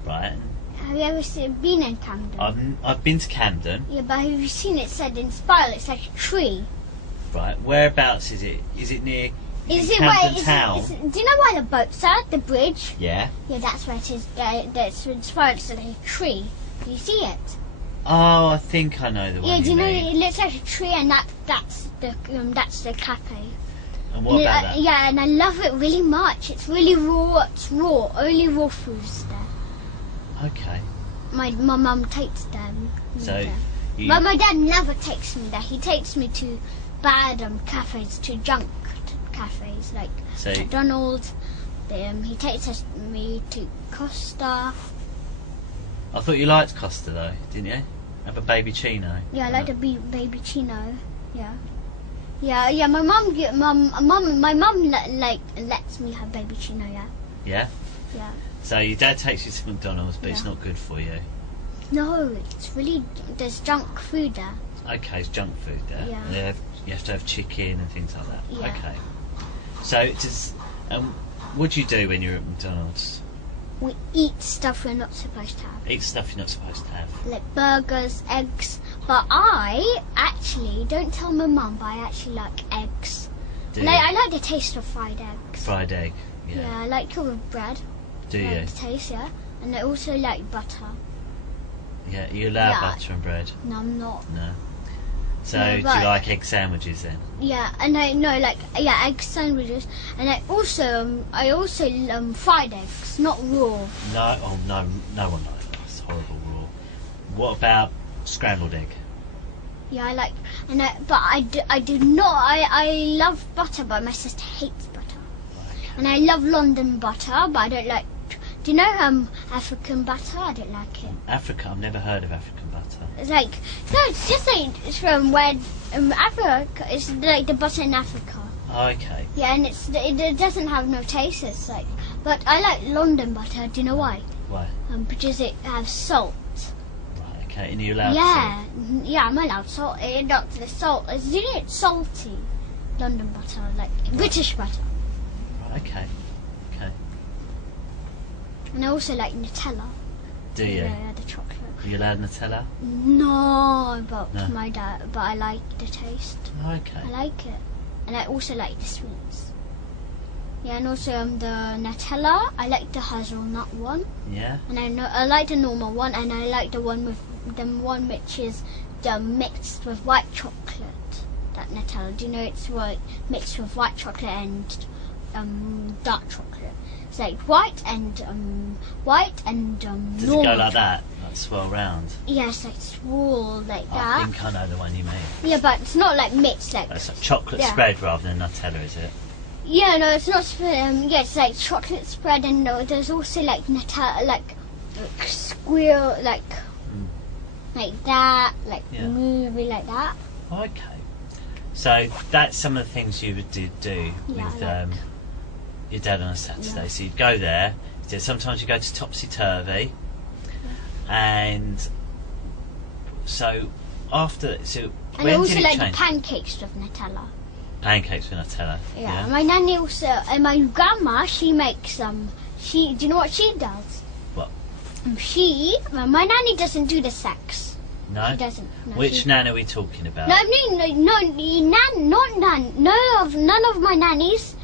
Right. Have you ever been in Camden? I've been to Camden. Yeah, but have you seen it said in Spiral? It's like a tree. Right. Whereabouts is it? Is it near Camden Town? Do you know where the boats are? The bridge? Yeah. Yeah, that's where it is. That's in Spiral. It's like a tree. Do you see it? Oh, I think I know the one. Yeah, do you know mean. it looks like a tree, and that's the cafe. And what about that? Yeah, and I love it really much. It's really raw. It's raw. Only raw foods there. Okay. My mum takes them. So, but my dad never takes me there. He takes me to bad cafes, to junk cafes like McDonald's. He takes me to Costa. I thought you liked Costa though, didn't you? Have a baby chino. Yeah, I like the baby chino. Yeah. Yeah. My mum lets me have baby chino. Yeah. Yeah. Yeah. So your dad takes you to McDonald's, but it's not good for you. No, it's really there's junk food there. Okay, it's junk food there. Yeah. You have to have chicken and things like that. Yeah. Okay. So what do you do when you're at McDonald's? We eat stuff we're not supposed to have. Eat stuff you're not supposed to have. Like burgers, eggs. But I actually don't tell my mum, but I actually like eggs. I like the taste of fried eggs. Fried egg. Yeah. Yeah, I like it with bread. Do you? Like the taste, yeah. And I also like butter. Yeah, you allow butter and bread? No, I'm not. No. So do you like egg sandwiches then? Yeah, and egg sandwiches, and I also fried eggs, not raw. No one likes that. It's horrible raw. What about scrambled egg? Yeah, I like, but I do not. I love butter, but my sister hates butter. Okay. And I love London butter, but I don't like. Do you know African butter? I don't like it. Africa? I've never heard of African butter. It's like it's just like it's from where Africa. It's like the butter in Africa. Oh, okay. Yeah, and it doesn't have no taste. It's like, but I like London butter. Do you know why? Why? Because it has salt. Right. Okay. And you're allowed Yeah, salt? yeah, I'm allowed salt. Not the salt. It's salty. London butter, like British butter. Right. Okay. And I also like Nutella. Do you? Yeah, the chocolate. Are you allowed Nutella? No, but No. my dad. But I like the taste. Okay. I like it, and I also like the sweets. Yeah, and also the Nutella. I like the hazelnut one. Yeah. And I like the normal one, and I like the one which is mixed with white chocolate. That Nutella. Do you know it's mixed with white chocolate and dark chocolate? It's like white and Does normal it go like that? Like swirl round? Yeah, it's like swirl like that. I think I know the one you mean. Yeah, but it's not like mixed like. It's like chocolate spread rather than Nutella, is it? Yeah, no, it's not spread. Yeah, it's like chocolate spread, and there's also like Nutella, like squirrel, like that, like movie like that. Okay. So that's some of the things you would do with your dad on a Saturday. Yeah. So you'd go there. Sometimes you go to Topsy Turvy, and so after. So and when I also did it like change? the pancakes with Nutella. Pancakes with Nutella. Yeah. My nanny also, and my grandma, she makes do you know what she does? What? My nanny doesn't do the sex. No. She doesn't. No, Which nan are we talking about? No, none of my nannies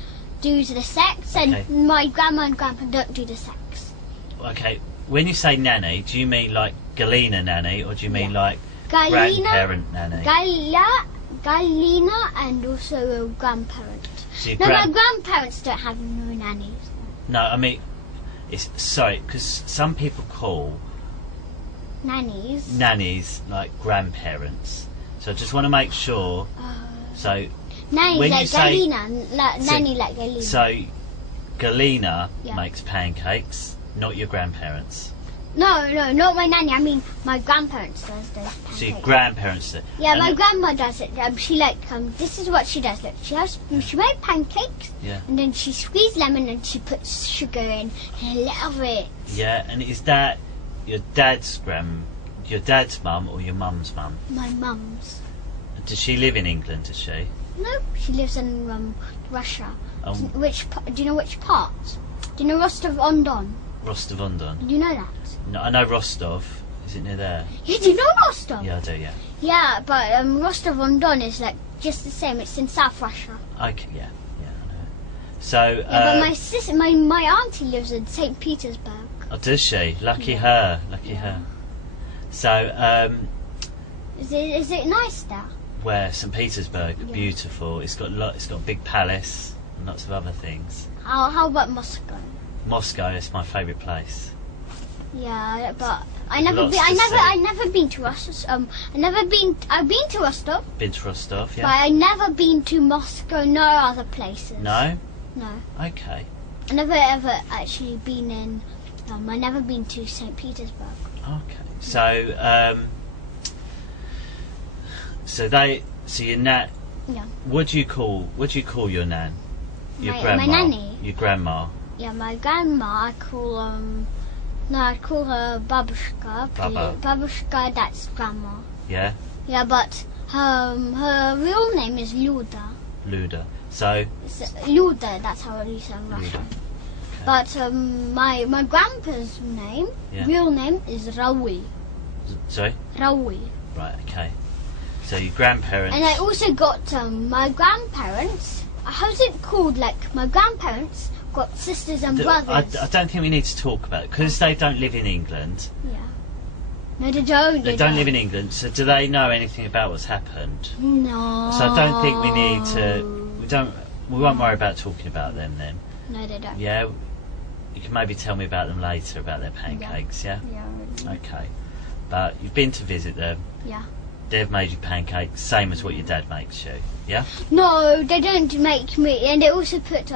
do the sex, and my grandma and grandpa don't do the sex. Okay. When you say nanny, do you mean like Galena nanny, or do you mean like grandparent nanny? Galena and also grandparent. So my grandparents don't have no nannies. No, I mean, because some people call nannies like grandparents. So I just want to make sure. So nanny when like you say nanny like Galena. So Galena makes pancakes, not your grandparents. No, not my nanny. I mean, my grandparents does those pancakes. So your grandparents do. Yeah, my grandma does it. She this is what she does. Look, she makes pancakes. Yeah. And then she squeezes lemon and she puts sugar in. And I love it. Yeah, and is that your dad's mum or your mum's mum? My mum's. Does she live in England? Does she? No, she lives in Russia. Oh. Do you know which part? Do you know Rostov-on-Don? Rostov-on-Don. Do you know that? No, I know Rostov. Is it near there? Yeah, do you know Rostov? Yeah, I do. Yeah. Yeah, but Rostov-on-Don is like just the same. It's in South Russia. Okay. Yeah, I know. So. Yeah, but my auntie lives in St. Petersburg. Oh, does she? Lucky her. Lucky her. So. Is it nice there? Where? St. Petersburg. Yeah. Beautiful. It's got a big palace and lots of other things. How about Moscow? Moscow is my favourite place. Yeah, but I've never been to Rostov. I've been to Rostov. Been to Rostov, yeah. But I've never been to Moscow, no other places. No? No. Okay. I never ever actually been in I never been to St. Petersburg. Okay. So your nan. Yeah. What do you call your nan? Your grandma. My nanny. Your grandma. Yeah, my grandma. I call her Babushka. Baba. Babushka, that's grandma. Yeah. Yeah, but her real name is Luda. Luda. So. Luda. That's how it is in Russian. Okay. But my grandpa's name, real name is Raoul. Sorry. Raoul. Right. Okay. So your grandparents. And I also got my grandparents. How's it called? Like my grandparents got sisters and brothers. I don't think we need to talk about it because they don't live in England. Yeah. No, they don't. They don't live in England, so do they know anything about what's happened? No. So I don't think we need to. We won't worry about talking about them then. No, they don't. Yeah. You can maybe tell me about them later, about their pancakes. Yeah. Yeah. Okay. But you've been to visit them. Yeah. They've made you pancakes, same as what your dad makes you. Yeah. No, they don't make me, and they also put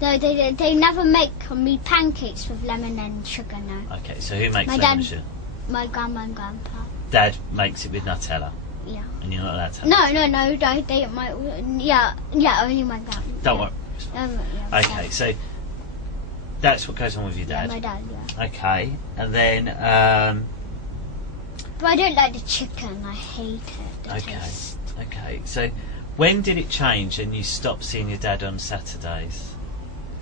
they never make me pancakes with lemon and sugar. No. Okay. So who makes My lemon dad. and sugar? My grandma and grandpa. Dad makes it with Nutella. Yeah. And you're not allowed to. No. They only my grandma. Don't worry. Yeah, Okay. So that's what goes on with your Yeah, dad. my dad. Yeah. Okay. And then. But I don't like the chicken. I hate it. The Okay. taste. Okay. So when did it change and you stopped seeing your dad on Saturdays?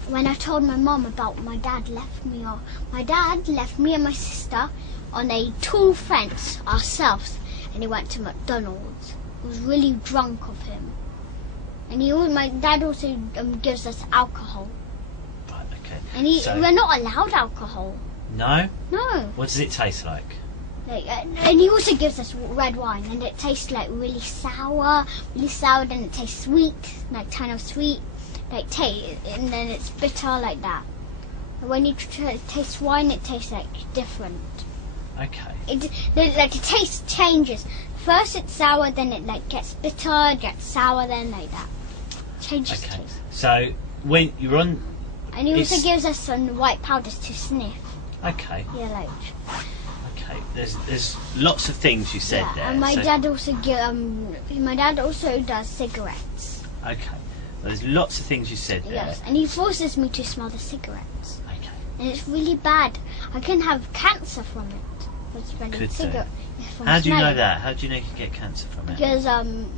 When I told my mum about my dad left me and my sister on a tall fence ourselves, and he went to McDonald's. It was really drunk of him, and my dad also gives us alcohol, Right. Okay. and we're not allowed alcohol. No. No, What does it taste like? and he also gives us red wine, and it tastes like really sour, then it tastes sweet, like kind of sweet, and then it's bitter like that. When you taste wine, it tastes like different. Okay. The taste changes. First it's sour, then it gets bitter, gets sour, then like that. Changes Okay. taste. So when you're on. And he also gives us some white powders to sniff. Okay. Yeah, Okay. There's lots of things you said there. And my so- dad also my dad also does cigarettes. Okay. Well, there's lots of things you said there. Yes, and he forces me to smell the cigarettes. Okay. And it's really bad. I can have cancer from it. For smelling Could do. cigarettes. How do you know that? How do you know you can get cancer from it? Because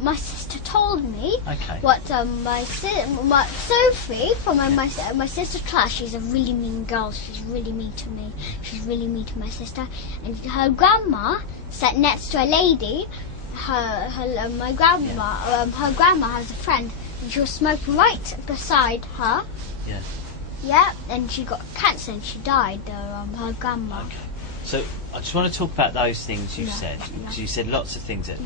my sister told me. Okay. What my Sophie from my sister's class, she's a really mean girl. She's really mean to me. She's really mean to my sister. And her grandma sat next to a lady. My grandma, her grandma has a friend, and she was smoking right beside her. Yeah. Yeah, and she got cancer and she died. Her grandma. Okay. So I just want to talk about those things you Yeah, said. yeah. So you said lots of things. Yeah.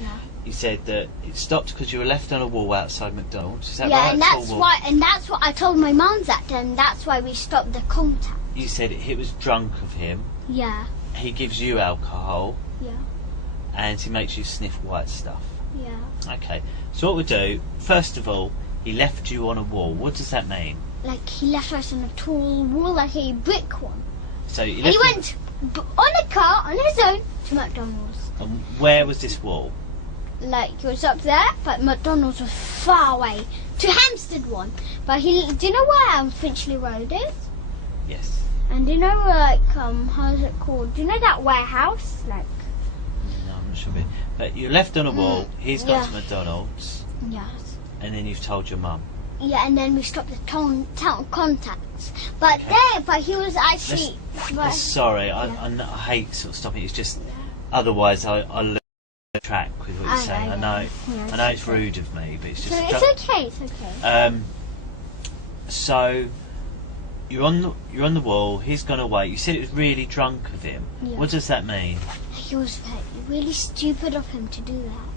You said that it stopped because you were left on a wall outside McDonald's. Is that Yeah, right? and that's what I told my mum that, and that's why we stopped the contact. You said he was drunk of him. Yeah, He gives you alcohol. yeah, And he makes you sniff white stuff. yeah. Okay. So what we do? First of all, he left you on a wall. What does that mean? Like he left us on a tall wall, like a brick one. So you And left he went on a car on his own to McDonald's. And where was this wall? Like he was up there, but McDonald's was far away to Hampstead one. But do you know where Finchley Road is? Yes. And do you know how's it called? Do you know that warehouse? Like No, I'm not sure. But you're left on a wall. He's gone yeah. to McDonald's, yes. and then you've told your mum. Yeah, and then we stopped the town contacts. But he was actually. Sorry, I hate sort of stopping. It's just otherwise I lose track with what you're saying. I know it's rude of me, but it's just. So it's okay. It's okay. So you're on the wall. He's gone away. You said it was really drunk of him. Yeah. What does that mean? He was really stupid of him to do that.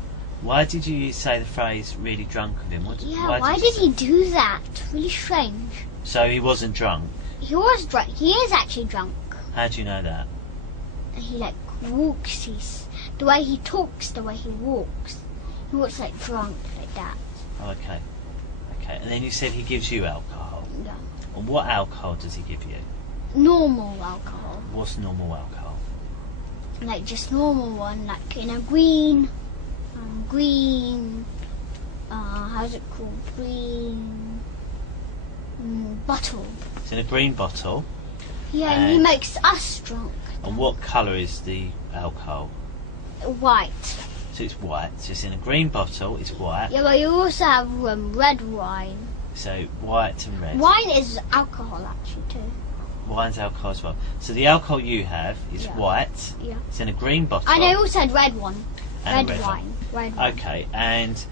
Why did you say the phrase "really drunk of him"? Why did he do that? Really strange. So he wasn't drunk. He was drunk. He is actually drunk. How do you know that? And he walks. The way he talks, the way he walks. He walks like drunk, like that. Oh, okay. Okay. And then you said he gives you alcohol. Yeah. And what alcohol does he give you? Normal alcohol. What's normal alcohol? Like just normal one, like in a green. How's it called? Green bottle. It's in a green bottle. Yeah, and he makes us drunk. And what colour is the alcohol? White. So it's white. So it's in a green bottle. It's white. Yeah, but you also have red wine. So white and red. Wine is alcohol actually too. Wine's alcohol as well. So the alcohol you have is white. Yeah. It's in a green bottle. And I also had red one. And Red wine. Red wine. Okay. And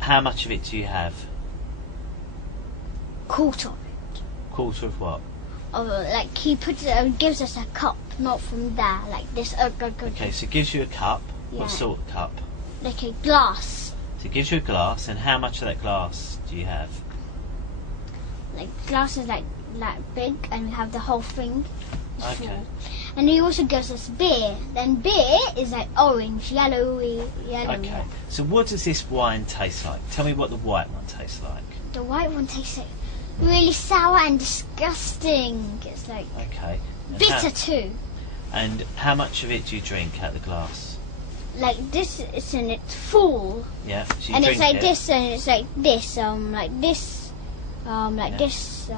how much of it do you have? Quarter. Quarter of what? Like he gives us a cup not from there, like this. Okay, so it gives you a cup. Yeah. What sort of cup? Like a glass. So it gives you a glass, and how much of that glass do you have? Like glass is like big, and we have the whole thing. Okay. Full. And he also gives us beer. Then beer is like orange, yellowy. Okay. So what does this wine taste like? Tell me what the white one tastes like. The white one tastes like really sour and disgusting. It's like bitter too. And how much of it do you drink out the glass? Like this, and it's full. Yeah. So you and drink it's like it. this, and it's like this, like this, this,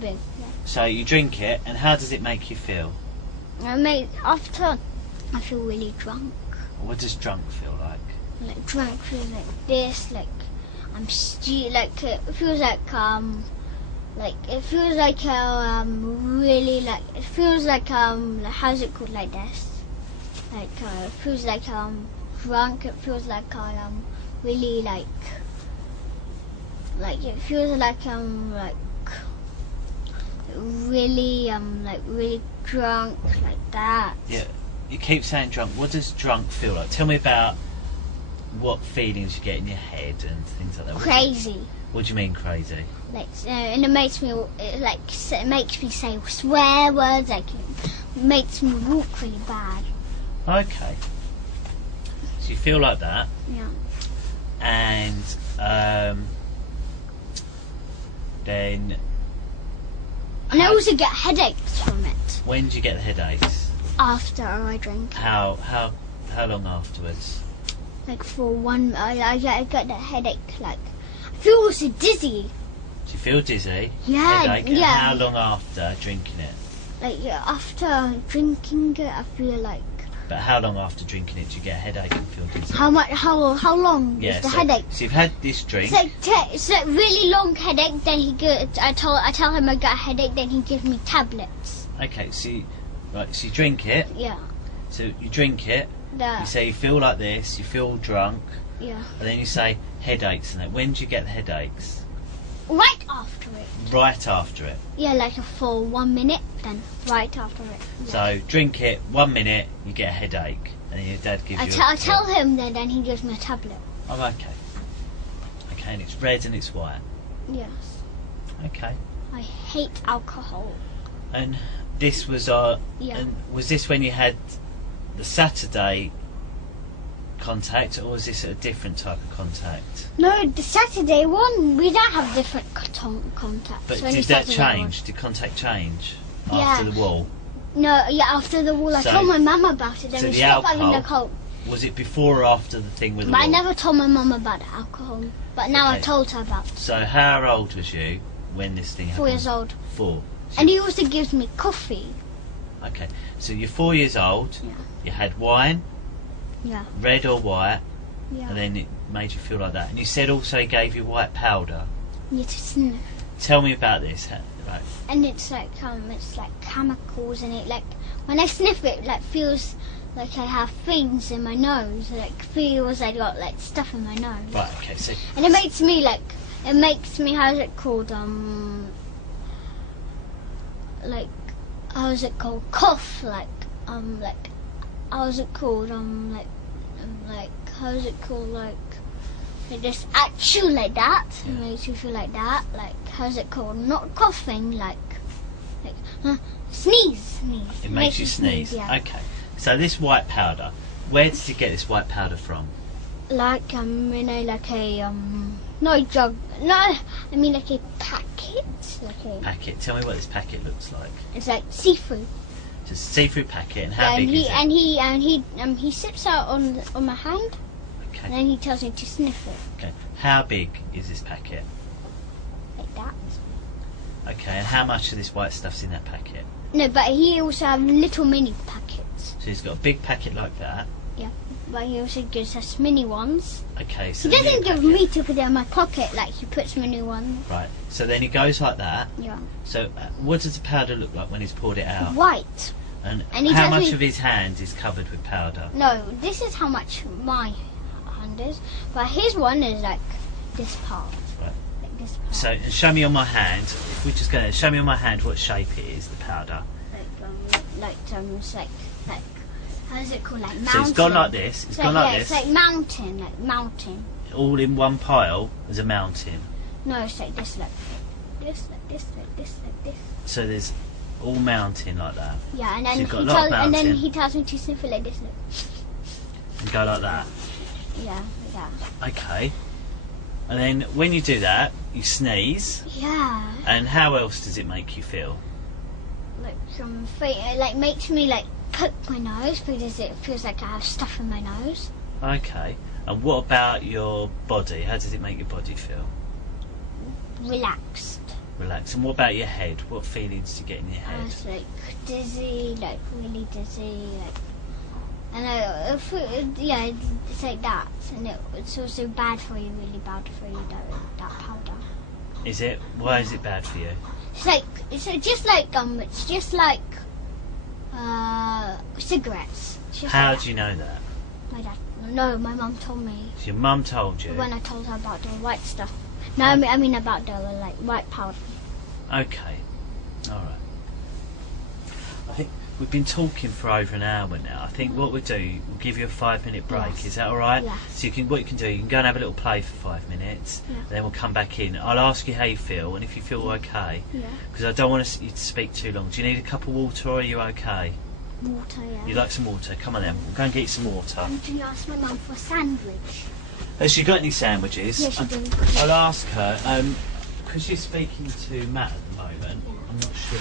big. Yeah. So you drink it, and how does it make you feel? After, I feel really drunk. What does drunk feel like? Like drunk, feel like this, like I'm like it feels like it feels like really like it feels like how's it called, like this? Like it feels like drunk. It feels like really like it feels like really drunk, like that. Yeah. You keep saying drunk. What does drunk feel like? Tell me about what feelings you get in your head and things like that. Crazy. What do you mean crazy? Like, and it makes me say swear words. Like, it makes me walk really bad. Okay. So you feel like that. Yeah. And then. And I also get headaches from it. When do you get the headaches? After I drink. How long afterwards? Like for I get the headache. Like I feel also dizzy. Do you feel dizzy? Yeah, Headache? And yeah. how long after drinking it? Like after drinking it, I feel like. But how long after drinking it do you get a headache and feel dizzy? How long is the headache? So you've had this drink. It's like really long headache. Then I tell him I got a headache. Then he gives me tablets. Okay, so you drink it. Yeah. So you drink it. You say you feel like this. You feel drunk. Yeah. And then you say headaches and that. When do you get the headaches? Right after it. Right after it. Yeah, like for 1 minute, then right after it. Yeah. So drink it, 1 minute, you get a headache, and then your dad gives you. I tell him that, then he gives me a tablet. Oh, okay. Okay, and it's red and it's white. Yes. Okay. I hate alcohol. And this was Yeah. And was this when you had the Saturday contact, or was this a different type of contact? No, the Saturday one, we don't have different contacts. But Only did that Saturday change? Did contact change Yeah. after the wall? No, yeah, after the wall. I So- told my mum about it. Then so we the stopped having the alcohol- coke. Was it before or after the thing with the But wall? I never told my mum about the alcohol. But now I Okay. told her about it. So how old was you when this thing happened? 4 years old. 4. So And he also gives me coffee. okay, so you're 4 years old. Yeah. You had wine, Yeah. red or white, Yeah. and then it made you feel like that. And you said also he gave you white powder. Yeah, to sniff. Tell me about this. Right. And it's like chemicals in it. Like when I sniff it, like feels like I have things in my nose. Like feels I got like stuff in my nose. Right. Okay. So. And it makes me how's it called how's it called, cough, like how's it called how's it called, like just actual like that. Yeah. It makes you feel like that, like how's it called, not coughing, like sneeze. It makes you sneeze. Yeah. Okay. So this white powder, where did you get this white powder from? Like like a no jug, no, I mean like a packet, like a Packet. Tell me what this packet looks like. it's like seafood. Just a seafood packet, and how big and he is it? and he sips out on my hand, Okay. and then he tells me to sniff it Okay. How big is this packet? like that. Okay. And how much of this white stuff's in that packet? No, but he also have little mini packets. So he's got a big packet like that. Yeah, but he also gives us mini ones. Okay. So He the doesn't mini give packet- me to put it in my pocket, like he puts mini ones. Right. So then he goes like that. Yeah, So what does the powder look like when he's poured it out? white. And And he how tells much me- of his hand is covered with powder? No, this is how much my hand is, but his one is like this part. Right. Like this part. So show me on my hand. If we're just going to show me on my hand what shape it is, the powder. Like, it's like how is it called, like mountain? So it's gone like this. It's gone like this. It's like mountain. All in one pile as a mountain. No, it's like this, like this, like this, like this, like this. So there's all mountain like that. Yeah, and then So you've got a lot of mountain. he tells me to sniff it like this. Like. And go like that. Yeah, like that. Okay. And then when you do that, you sneeze. Yeah. And how else does it make you feel? Like it like makes me like poke my nose because it feels like I have stuff in my nose. Okay. And what about your body? How does it make your body feel? Relaxed. Relax. And what about your head? What feelings do you get in your head? It's like dizzy, like really dizzy, like. And it's like that, and it's also bad for you, really bad for you. That powder. Is it? Why is it bad for you? It's just like cigarettes. How do you know that? My dad. No, my mum told me. So your mum told you? When I told her about the white stuff. No, I mean about the like white powder. Okay. All right. I think we've been talking for over an hour now. I think what we'll do, we'll give you a 5-minute break. Yes. Is that all right? Yes. So what you can do, you can go and have a little play for 5 minutes, Yeah. and then we'll come back in. I'll ask you how you feel, and if you feel okay, because I don't want you to speak too long. Do you need a cup of water, or are you okay? Water, yeah. You like some water? Come on then, we'll go and get you some water. Can you ask my mum for a sandwich? Has she got any sandwiches? Yes, she does. I'll ask her. Because she's speaking to Matt at the moment, I'm not sure.